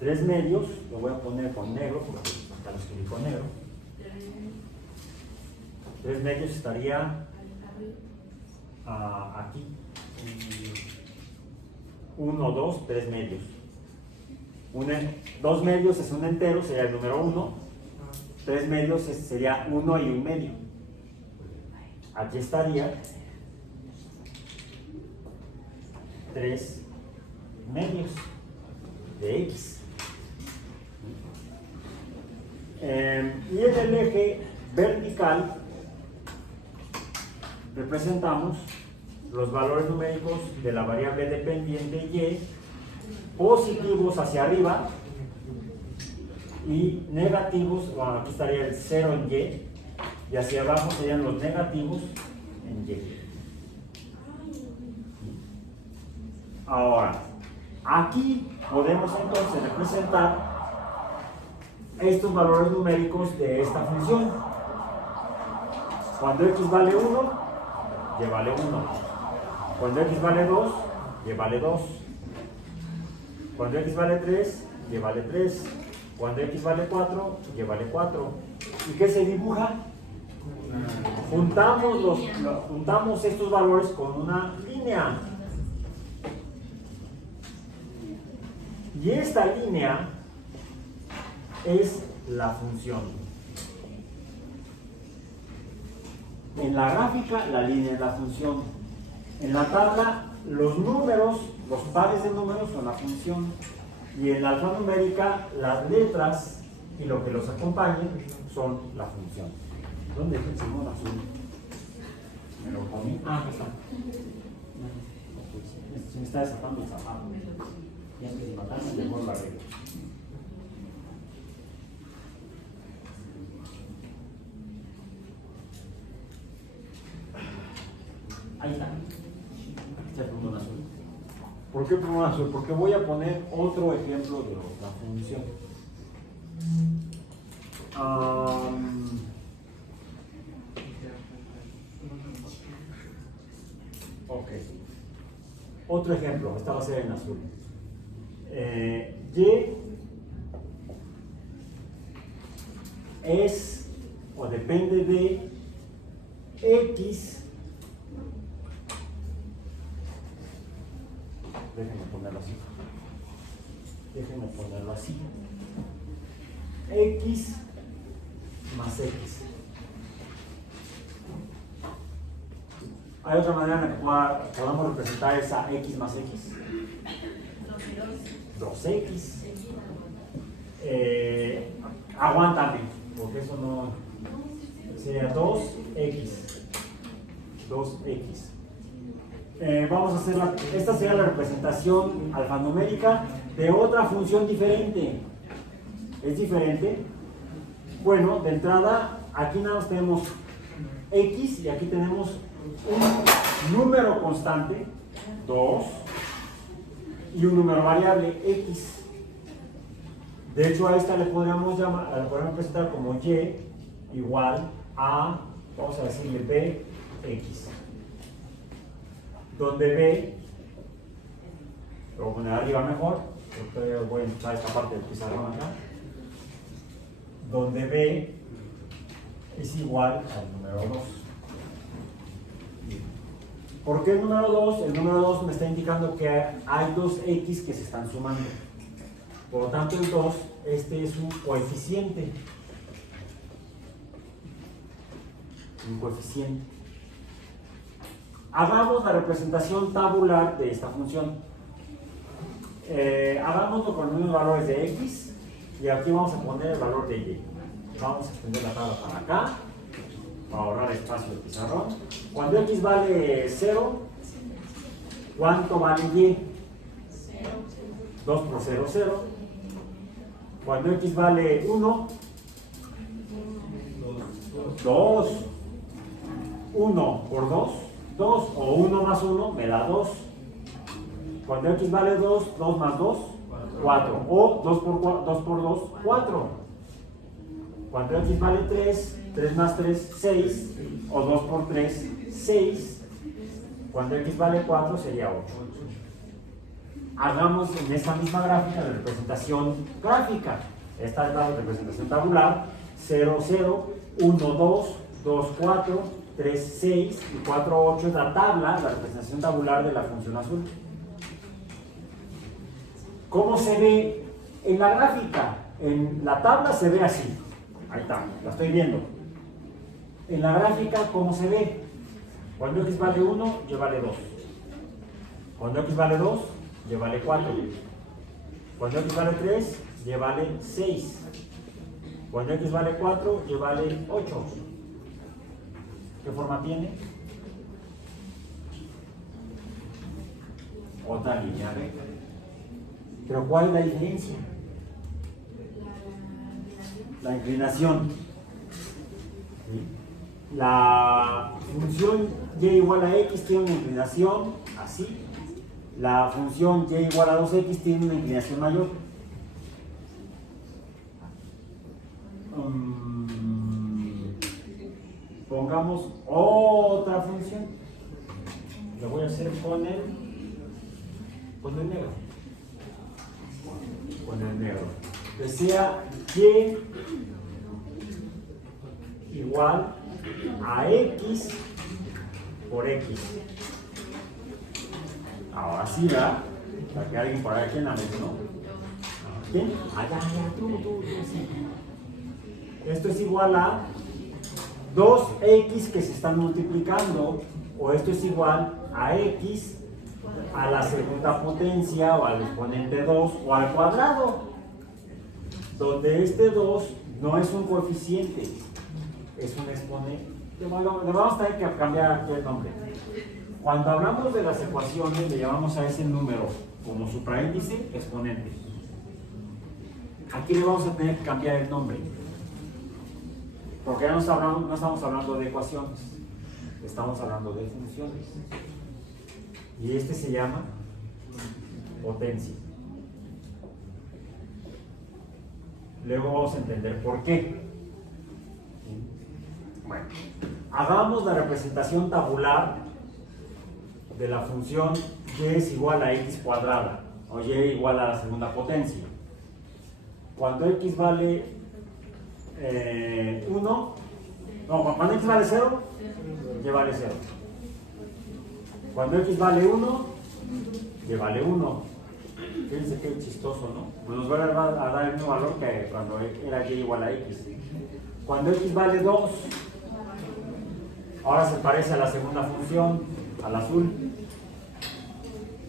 3 medios, lo voy a poner con negro, porque acá lo escribí con negro. 3 medios estaría aquí. 1, 2, 3 medios. 2 medios es un entero, sería el número 1. 3 medios sería 1 y 1 medio. Aquí estaría 3 medios de X. Y en el eje vertical representamos los valores numéricos de la variable dependiente Y, positivos hacia arriba y negativos, bueno, aquí estaría el 0 en Y, y hacia abajo serían los negativos en Y. Ahora, aquí podemos entonces representar estos valores numéricos de esta función. Cuando X vale 1, Y vale 1. Cuando X vale 2, Y vale 2. Cuando X vale 3, Y vale 3. Cuando X vale 4, Y vale 4. ¿Y qué se dibuja? Juntamos estos valores con una línea. Y esta línea es la función. En la gráfica, la línea es la función. En la tabla, los números, los pares de números son la función. Y en la alfanumérica, las letras y lo que los acompañe son la función. ¿Dónde es el símbolo azul? ¿Me lo comí? Ah, está. Se me está desatando el zapato. Y antes de matarme, le pongo la regla. Ahí está. Se pongo azul. ¿Por qué pongo azul? Porque voy a poner otro ejemplo de la función. Ok. Otro ejemplo, esta va a ser en azul. Y es o depende de X. Déjenme ponerlo así. X más X. ¿Hay otra manera en la que podamos representar esa X más X? 2X. Aguántame, porque eso no sería 2X. 2X. Vamos a hacer esta sería la representación alfanumérica de otra función diferente. ¿Es diferente? Bueno, de entrada, aquí nada más tenemos X y aquí tenemos un número constante, 2, y un número variable, X. De hecho, a esta le podríamos presentar como Y igual a, vamos a decirle B, X. Donde B, lo voy a poner arriba mejor, porque voy a empezar esta parte del pizarrón acá. Donde B es igual al número 2. ¿Por qué el número 2? El número 2 me está indicando que hay dos X que se están sumando. Por lo tanto, el 2, este es un coeficiente. Un coeficiente. Hagamos la representación tabular de esta función. Hagámoslo con unos valores de X y aquí vamos a poner el valor de Y. Vamos a extender la tabla para acá para ahorrar espacio del pizarrón. Cuando X vale 0, ¿cuánto vale Y? 2 por 0, 0. Cuando X vale 1, 2. 1 por 2, 2, o 1 más 1 me da 2. Cuando X vale 2, 2 más 2, 4. O 2 por 2, 4. Cuando X vale 3, 3 más 3, 6. O 2 por 3, 6. Cuando X vale 4 sería 8. hagamos en esta misma gráfica la representación gráfica. Esta es la representación tabular: 0, 0, 1, 2, 2, 4, 3, 6 y 4, 8 es la tabla, la representación tabular de la función azul. ¿Cómo se ve en la gráfica? En la tabla se ve así. Ahí está, la estoy viendo. En la gráfica, ¿cómo se ve? Cuando x vale 1, y vale 2. Cuando x vale 2, y vale 4. Cuando x vale 3, y vale 6. Cuando x vale 4, y vale 8. ¿Qué forma tiene? Otra línea recta. Pero ¿cuál es la diferencia? La inclinación. ¿Sí? La función y igual a x tiene una inclinación así. La función y igual a 2x tiene una inclinación mayor. Pongamos otra función. Lo voy a hacer con el negro. Con el negro. Que sea y igual a x por x. Ahora sí, ¿verdad? Para que alguien por aquí en la mesa, ¿no? ¿Quién? Allá, tú, sí. Esto es igual a 2x que se están multiplicando, o esto es igual a x a la segunda potencia, o al exponente 2, o al cuadrado, donde este 2 no es un coeficiente, es un exponente. Le vamos a tener que cambiar aquí el nombre. Cuando hablamos de las ecuaciones, le llamamos a ese número como supraíndice exponente. Aquí le vamos a tener que cambiar el nombre, porque ya no estamos hablando de ecuaciones, estamos hablando de funciones. Y este se llama potencia. Luego vamos a entender por qué. Bueno, hagamos la representación tabular de la función y es igual a x cuadrada, o y igual a la segunda potencia. Cuando x vale 1, no, cuando x vale 0, y vale 0. Cuando x vale 1, y vale 1. Fíjense qué chistoso, ¿no? Nos va a dar el mismo valor que cuando era y igual a x. Cuando x vale 2, ahora se parece a la segunda función, al azul.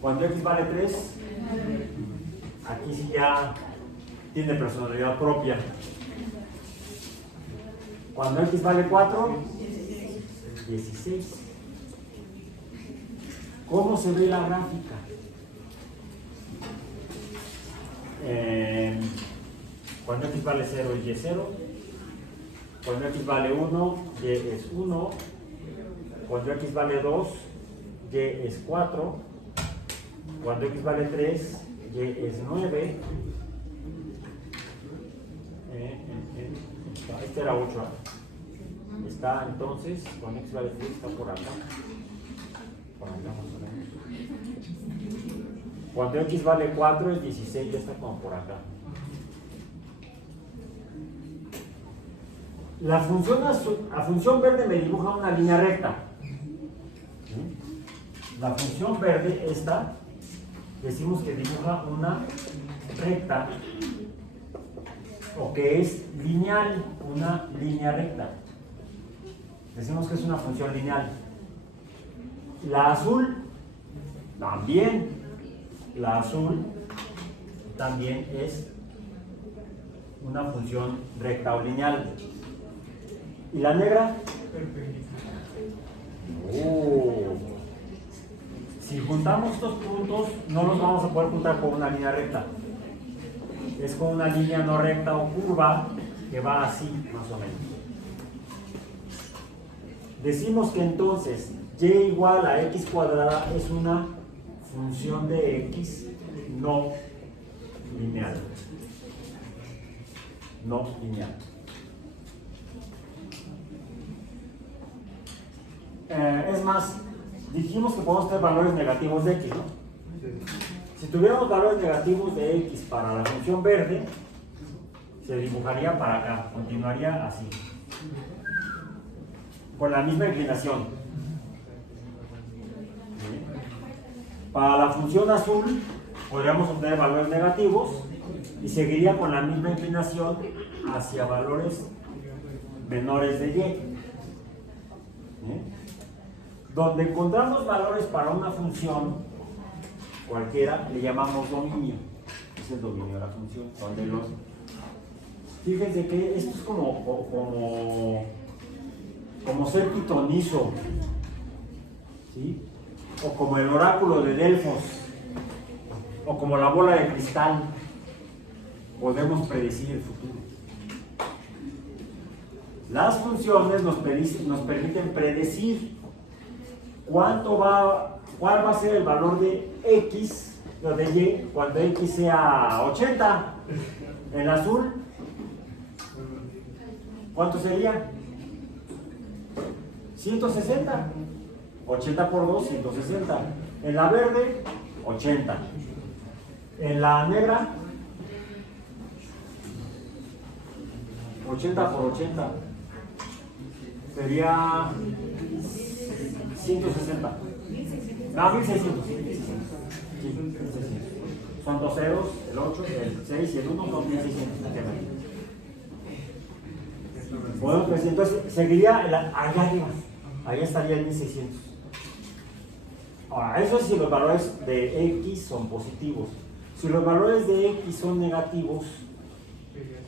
Cuando x vale 3, aquí sí ya tiene personalidad propia. Cuando x vale 4, 16. ¿Cómo se ve la gráfica? Cuando x vale 0, y es 0. Cuando x vale 1, y es 1. Cuando x vale 2, y es 4. Cuando x vale 3, y es 9. Este era 8. Está entonces, cuando x vale 3, está por acá. Por acá más o menos. Cuando x vale 4 es 16, ya está como por acá. La función verde me dibuja una línea recta. La función verde, esta, decimos que dibuja una recta, o que es lineal, una línea recta. Decimos que es una función lineal. La azul, también. La azul también es una función recta o lineal. ¿Y la negra? Si juntamos estos puntos, no los vamos a poder juntar con una línea recta. Es con una línea no recta o curva que va así, más o menos. Decimos que entonces y igual a x cuadrada es una función de x no lineal. No lineal. Es más, dijimos que podemos tener valores negativos de x, ¿no? Si tuviéramos valores negativos de x para la función verde, se dibujaría para acá, continuaría así, con la misma inclinación. Para la función azul, podríamos obtener valores negativos y seguiría con la misma inclinación hacia valores menores de y. Donde encontramos valores para una función cualquiera, le llamamos dominio. Es el dominio de la función. Donde los... Fíjense que esto es como ser pitonizo, ¿sí? O como el oráculo de Delfos, o como la bola de cristal. Podemos predecir el futuro. Las funciones nos permiten predecir cuál va a ser el valor de x o de y cuando x sea 80. En azul, ¿cuánto sería? 160. 80 por 2, 160. En la verde, 80. En la negra, 80 por 80. Sería 160. No, 1600. Sí, 1600. Son dos ceros, el 8, el 6 y el 1 son 1600. Bueno, pues entonces seguiría allá arriba. Ahí estaría el 1600. Ahora, eso es si los valores de x son positivos. Si los valores de x son negativos,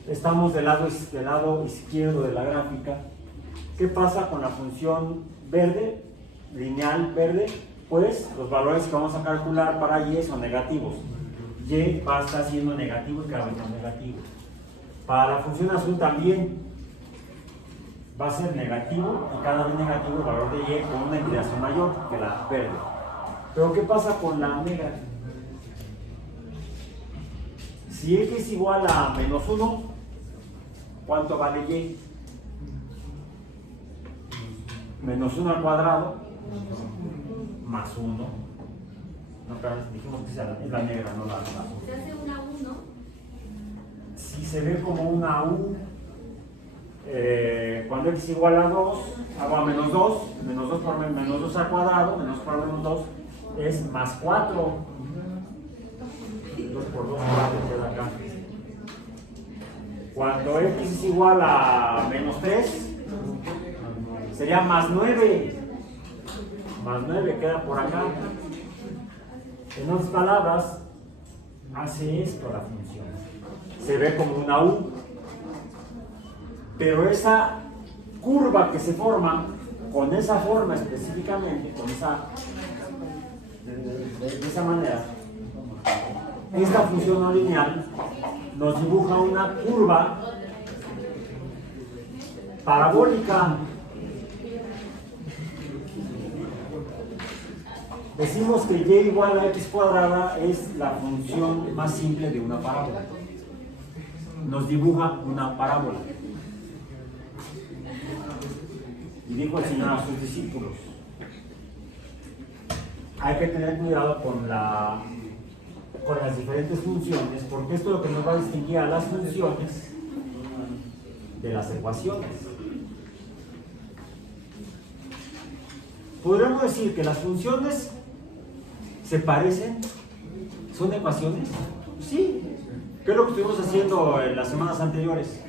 estamos del lado izquierdo de la gráfica. ¿Qué pasa con la función verde, lineal verde? Pues los valores que vamos a calcular para y son negativos. Y va a estar siendo negativo y cada vez más negativo. Para la función azul también va a ser negativo y cada vez negativo el valor de y con una inclinación mayor que la verde. Pero ¿qué pasa con la negra? Si x es igual a menos 1, ¿cuánto vale y? Menos 1 al cuadrado más 1. No, claro, dijimos que es la negra, no la azul. ¿Se hace una U, no? Si se ve como una U, cuando x es igual a 2, hago a menos 2, menos 2 por menos 2 al cuadrado, menos por menos 2 es más 4. 2 por 2, 4 queda acá. Cuando x es igual a menos 3, sería más 9. Más 9 queda por acá. En otras palabras, hace esto la función. Se ve como una U. Pero esa curva que se forma, con esa forma específicamente, de esa manera, esta función no lineal nos dibuja una curva parabólica. Decimos que y igual a x cuadrada es la función más simple de una parábola. Nos dibuja una parábola. Y dijo el Señor a sus discípulos: hay que tener cuidado con las diferentes funciones, porque esto es lo que nos va a distinguir a las funciones de las ecuaciones. Podríamos decir que las funciones se parecen, son ecuaciones. Sí. ¿Qué es lo que estuvimos haciendo en las semanas anteriores?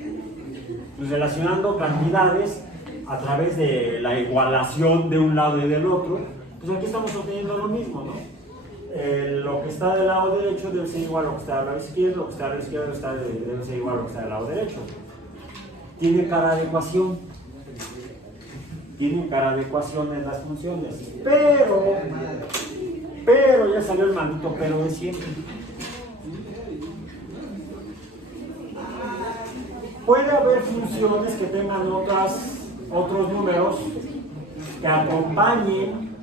Pues relacionando cantidades a través de la igualación de un lado y del otro. Pues aquí estamos obteniendo lo mismo, ¿no? Lo que está del lado derecho debe ser igual a lo que está del lado izquierdo, lo que está del lado izquierdo debe ser igual a lo que está del lado derecho. Tiene cara de ecuación. Tienen cara de ecuación en las funciones. Pero ya salió el maldito pero de siempre. Puede haber funciones que tengan otros números que acompañen,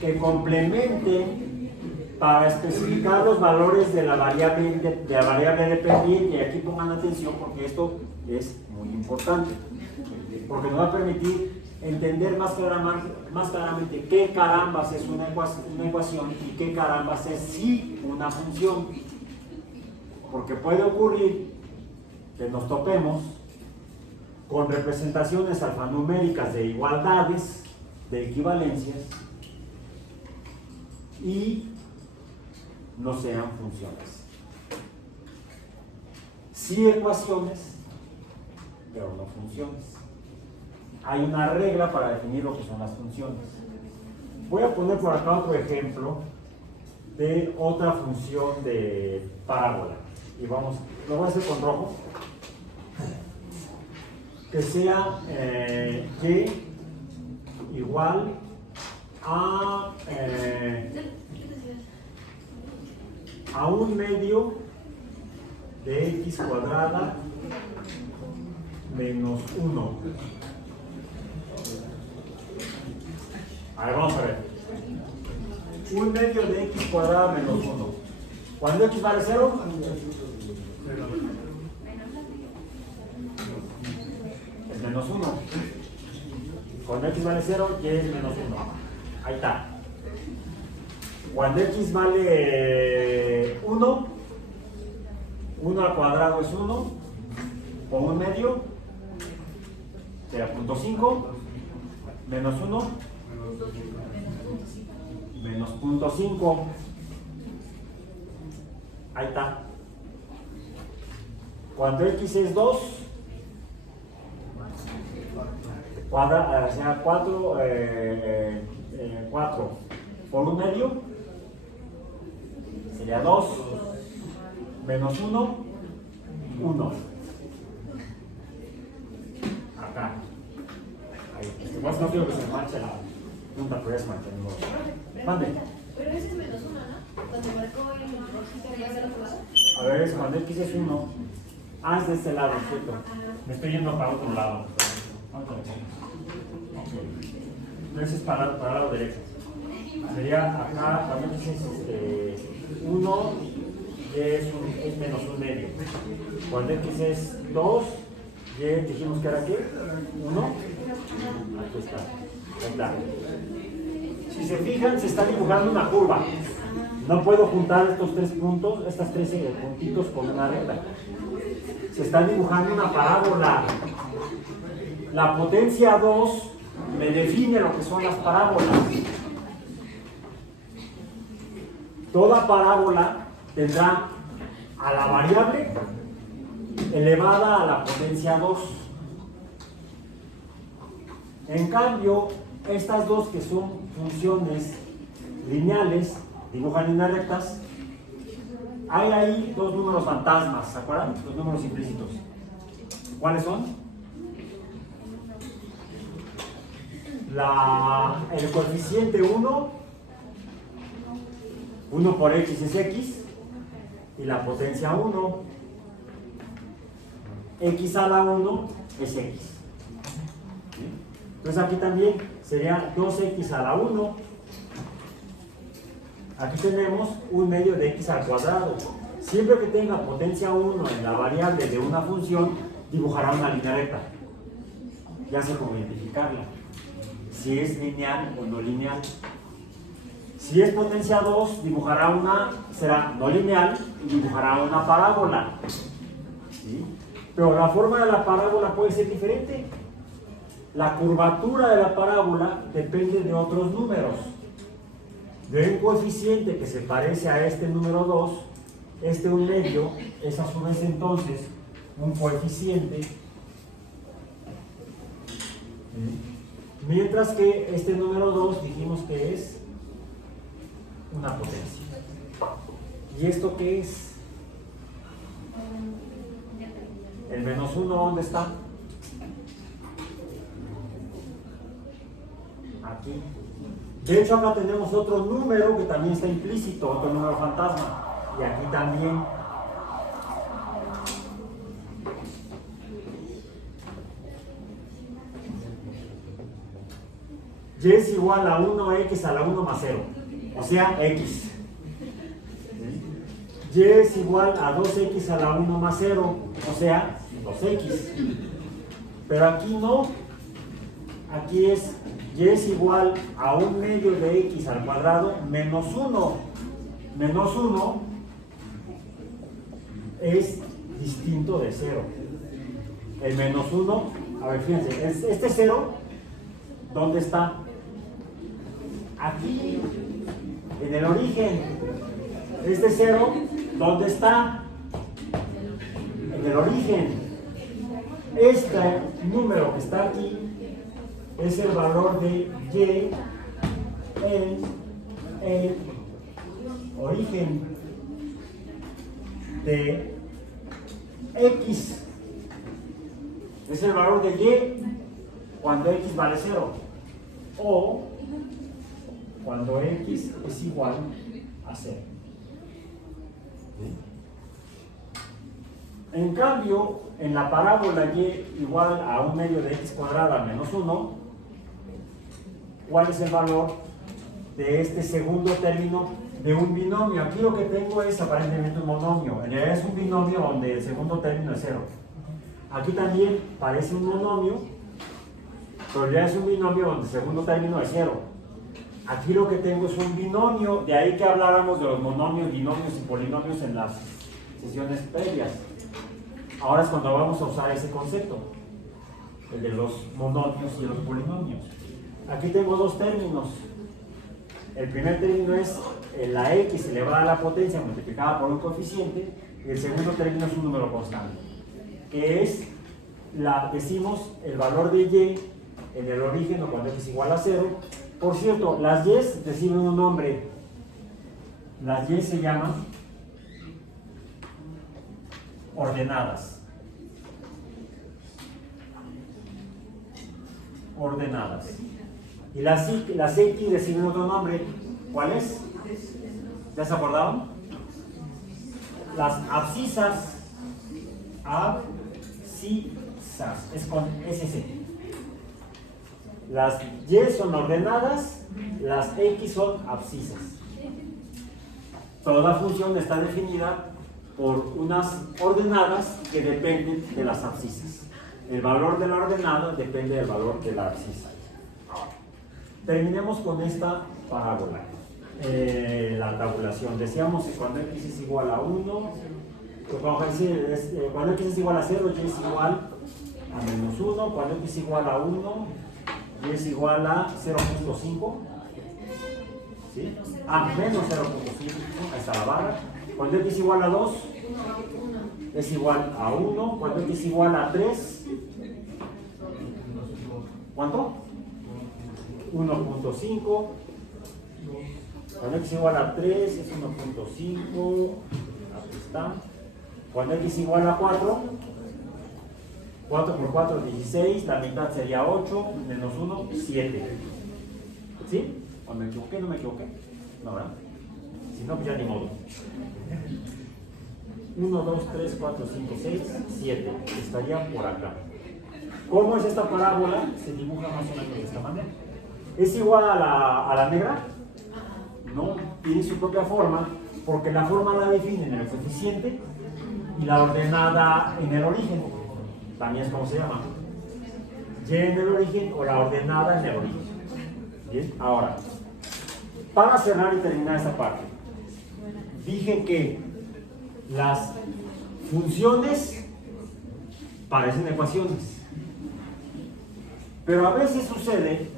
que complementen para especificar los valores de la variable dependiente. Y aquí pongan atención porque esto es muy importante, porque nos va a permitir entender más claramente qué carambas es una ecuación y qué carambas es sí una función. Porque puede ocurrir que nos topemos con representaciones alfanuméricas de igualdades, de equivalencias, y no sean funciones. Sí ecuaciones, pero no funciones. Hay una regla para definir lo que son las funciones. Voy a poner por acá otro ejemplo de otra función de parábola. Y lo voy a hacer con rojo. Que sea y igual a 1/2 de x cuadrada menos 1. A ver, vamos a ver. 1/2 de x cuadrada menos 1. Cuando x vale 0, es menos 1. Cuando x vale 0, y es menos 1. Ahí está. Cuando x vale 1, 1 al cuadrado es 1, por 1/2, será 0.5, menos 1, menos 0.5. Ahí está. Cuando x es 2, sea 4 por 1/2, sería 2, menos 1, 1. Acá. Ahí. Igual no quiero que se me manche la punta, pero es manteniendo. Mande. Pero ese es menos 1, ¿no? Cuando marcó el ya se lo jugado. A ver, cuando x es 1. Ah, es de este lado, ¿cierto? Me estoy yendo para otro lado. Entonces es para el lado derecho. Sería acá, cuando x es 1, es menos 1/2. Cuando x es 2, y dijimos que era ¿qué? 1. Aquí está. Ahí está. Si se fijan, se está dibujando una curva. No puedo juntar estos tres puntos, estas tres puntitos con una recta. Se está dibujando una parábola. La potencia 2 me define lo que son las parábolas. Toda parábola tendrá a la variable elevada a la potencia 2. En cambio, estas dos que son funciones lineales, dibujan líneas rectas, hay ahí dos números fantasmas, ¿se acuerdan? Los números implícitos. ¿Cuáles son? El coeficiente 1 por x es x, y la potencia 1, x a la 1 es x. Entonces aquí también sería 2x a la 1. Aquí tenemos 1/2 de x al cuadrado. Siempre que tenga potencia 1 en la variable de una función, dibujará una línea recta. Ya sé cómo identificarla. Si es lineal o no lineal. Si es potencia 2, será no lineal y dibujará una parábola. ¿Sí? Pero la forma de la parábola puede ser diferente. La curvatura de la parábola depende de otros números. De un coeficiente que se parece a este número 2, este 1/2 es a su vez entonces un coeficiente. Mientras que este número 2 dijimos que es una potencia. ¿Y esto qué es? El menos 1, ¿dónde está? Aquí. De hecho, acá tenemos otro número que también está implícito, otro número fantasma. Y aquí también. Y es igual a 1x a la 1 más 0. O sea, x. Y es igual a 2x a la 1 más 0. O sea, 2x. Pero aquí no. aquí es y es igual a 1/2 de x al cuadrado menos 1. Menos 1 es distinto de 0. El menos 1, a ver, fíjense, este 0, ¿dónde está? Aquí, en el origen. Este 0, ¿dónde está? En el origen. Este número que está aquí es el valor de y en el origen de x. Es el valor de y cuando x vale 0 o cuando x es igual a 0. En cambio, en la parábola y igual a 1/2 de x cuadrada menos 1, ¿cuál es el valor de este segundo término de un binomio? Aquí lo que tengo es aparentemente un monomio. En realidad es un binomio donde el segundo término es 0. Aquí también parece un monomio, pero ya es un binomio donde el segundo término es 0. Aquí lo que tengo es un binomio, de ahí que habláramos de los monomios, binomios y polinomios en las sesiones previas. Ahora es cuando vamos a usar ese concepto, el de los monomios y los polinomios. Aquí tengo dos términos. El primer término es la x elevada a la potencia multiplicada por un coeficiente, y el segundo término es un número constante, que es, decimos, el valor de y en el origen o cuando x es igual a 0. Por cierto, las y reciben un nombre. Las y se llaman ordenadas. Ordenadas. Y las x reciben otro nombre. ¿Cuál es? ¿Ya se acordaron? Las abscisas. Abscisas. Es con SC. Las y son ordenadas, las x son abscisas. Toda función está definida por unas ordenadas que dependen de las abscisas. El valor de la ordenada depende del valor de la abscisa. Terminemos con esta parábola. La tabulación. Decíamos que cuando x es igual a 1, cuando x es igual a 0, y es igual a menos 1. Cuando x es igual a 1, y es igual a 0.5. ¿Sí? Menos 0.5. Ahí está la barra. Cuando x es igual a 2, es igual a 1. Cuando x es igual a 3, ¿cuánto? 1.5. Cuando x es igual a 3 es 1.5. Aquí está. Cuando x es igual a 4, 4 por 4 es 16, la mitad sería 8, menos 1, 7. ¿Sí? ¿O me equivoqué? ¿No me equivoqué? No, ¿verdad? Si no, pues ya ni modo. 1, 2, 3, 4, 5, 6, 7. Estaría por acá. ¿Cómo es esta parábola? Se dibuja más o menos de esta manera. ¿Es igual a la negra? No, tiene su propia forma, porque la forma la definen en el coeficiente y la ordenada en el origen. También es como se llama. Y en el origen o la ordenada en el origen. Bien, ahora, para cerrar y terminar esta parte, dije que las funciones parecen ecuaciones, pero a veces sucede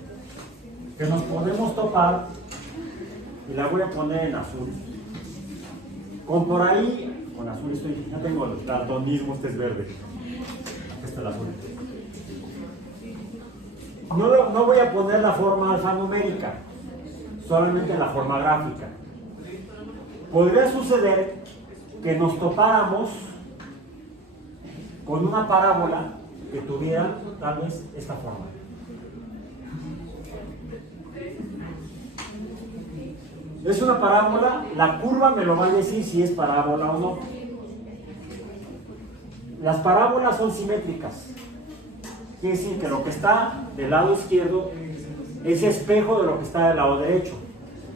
que nos podemos topar, y la voy a poner en azul, con por ahí, con azul estoy, ya tengo el daltonismo, este es verde. Esta es la azul. No voy a poner la forma alfanumérica, solamente la forma gráfica. Podría suceder que nos topáramos con una parábola que tuviera tal vez esta forma. Es una parábola, la curva me lo va a decir si es parábola o no. Las parábolas son simétricas. Quiere decir que lo que está del lado izquierdo es espejo de lo que está del lado derecho.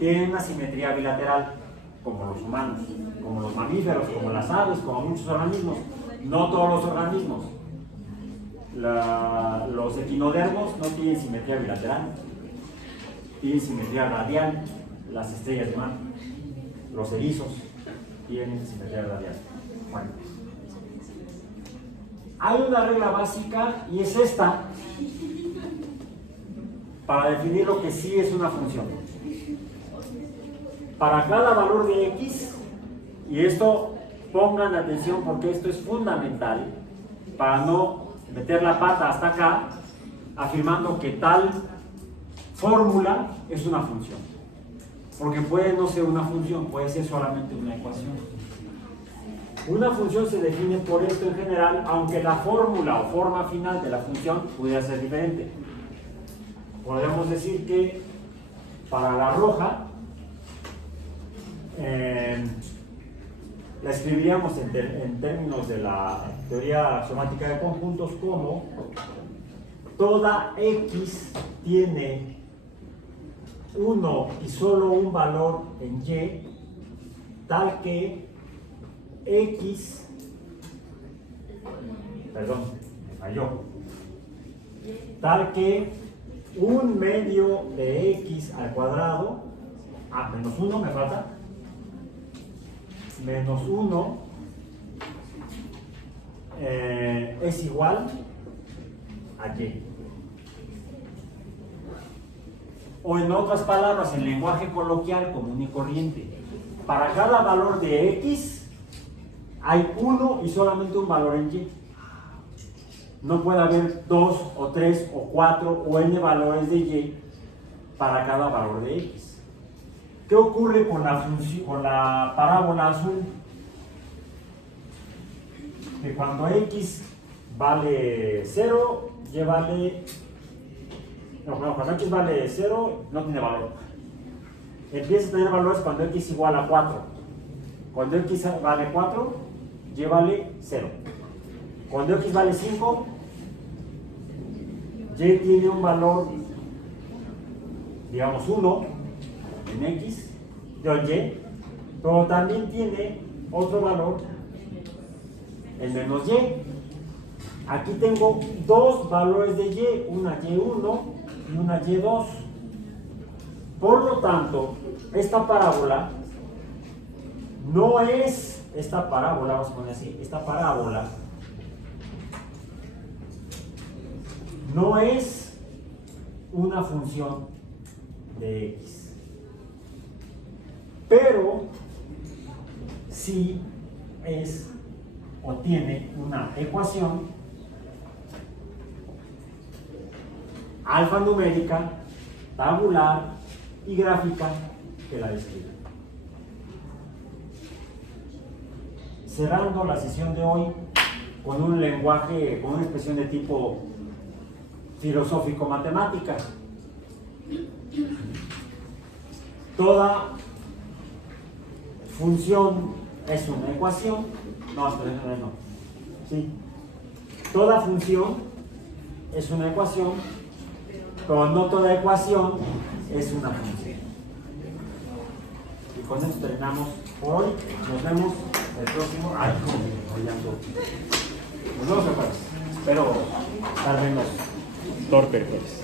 Tienen una simetría bilateral, como los humanos, como los mamíferos, como las aves, como muchos organismos. No todos los organismos. Los equinodermos no tienen simetría bilateral, tienen simetría radial. Las estrellas de mar, los erizos tienen simetría radial. Bueno, hay una regla básica y es esta para definir lo que sí es una función. Para cada valor de x, y esto pongan atención porque esto es fundamental para no meter la pata hasta acá afirmando que tal fórmula es una función, porque puede no ser una función, puede ser solamente una ecuación. Una función se define por esto en general, aunque la fórmula o forma final de la función pudiera ser diferente. Podríamos decir que para la roja la escribiríamos en términos de la teoría axiomática de conjuntos como toda x tiene uno y solo un valor en y, tal que x, perdón, me falló, tal que un medio de x al cuadrado, menos 1 me falta, menos 1 es igual a y. O en otras palabras, en lenguaje coloquial común y corriente, para cada valor de x hay uno y solamente un valor en y. No puede haber 2 o 3 o 4 o n valores de y para cada valor de x. ¿Qué ocurre con la parábola azul? Que cuando x vale 0, y vale... No, cuando x vale 0, no tiene valor. Empieza a tener valores cuando x igual a 4. Cuando x vale 4, y vale 0. Cuando x vale 5, y tiene un valor, digamos 1 en x, de y, pero también tiene otro valor en menos y. Aquí tengo dos valores de y, una y1 y una y2. Por lo tanto, esta parábola no es, esta parábola, vamos a poner así, esta parábola no es una función de x, pero sí es o tiene una ecuación alfanumérica, tabular y gráfica que la describe. Cerrando la sesión de hoy con un lenguaje, con una expresión de tipo filosófico-matemática. Toda función es una ecuación. No. Sí. Toda función es una ecuación, pero no toda ecuación es una función. Y con esto terminamos por hoy. Nos vemos el próximo. Nos vemos, me parece. Espero estar menos torpe, pues.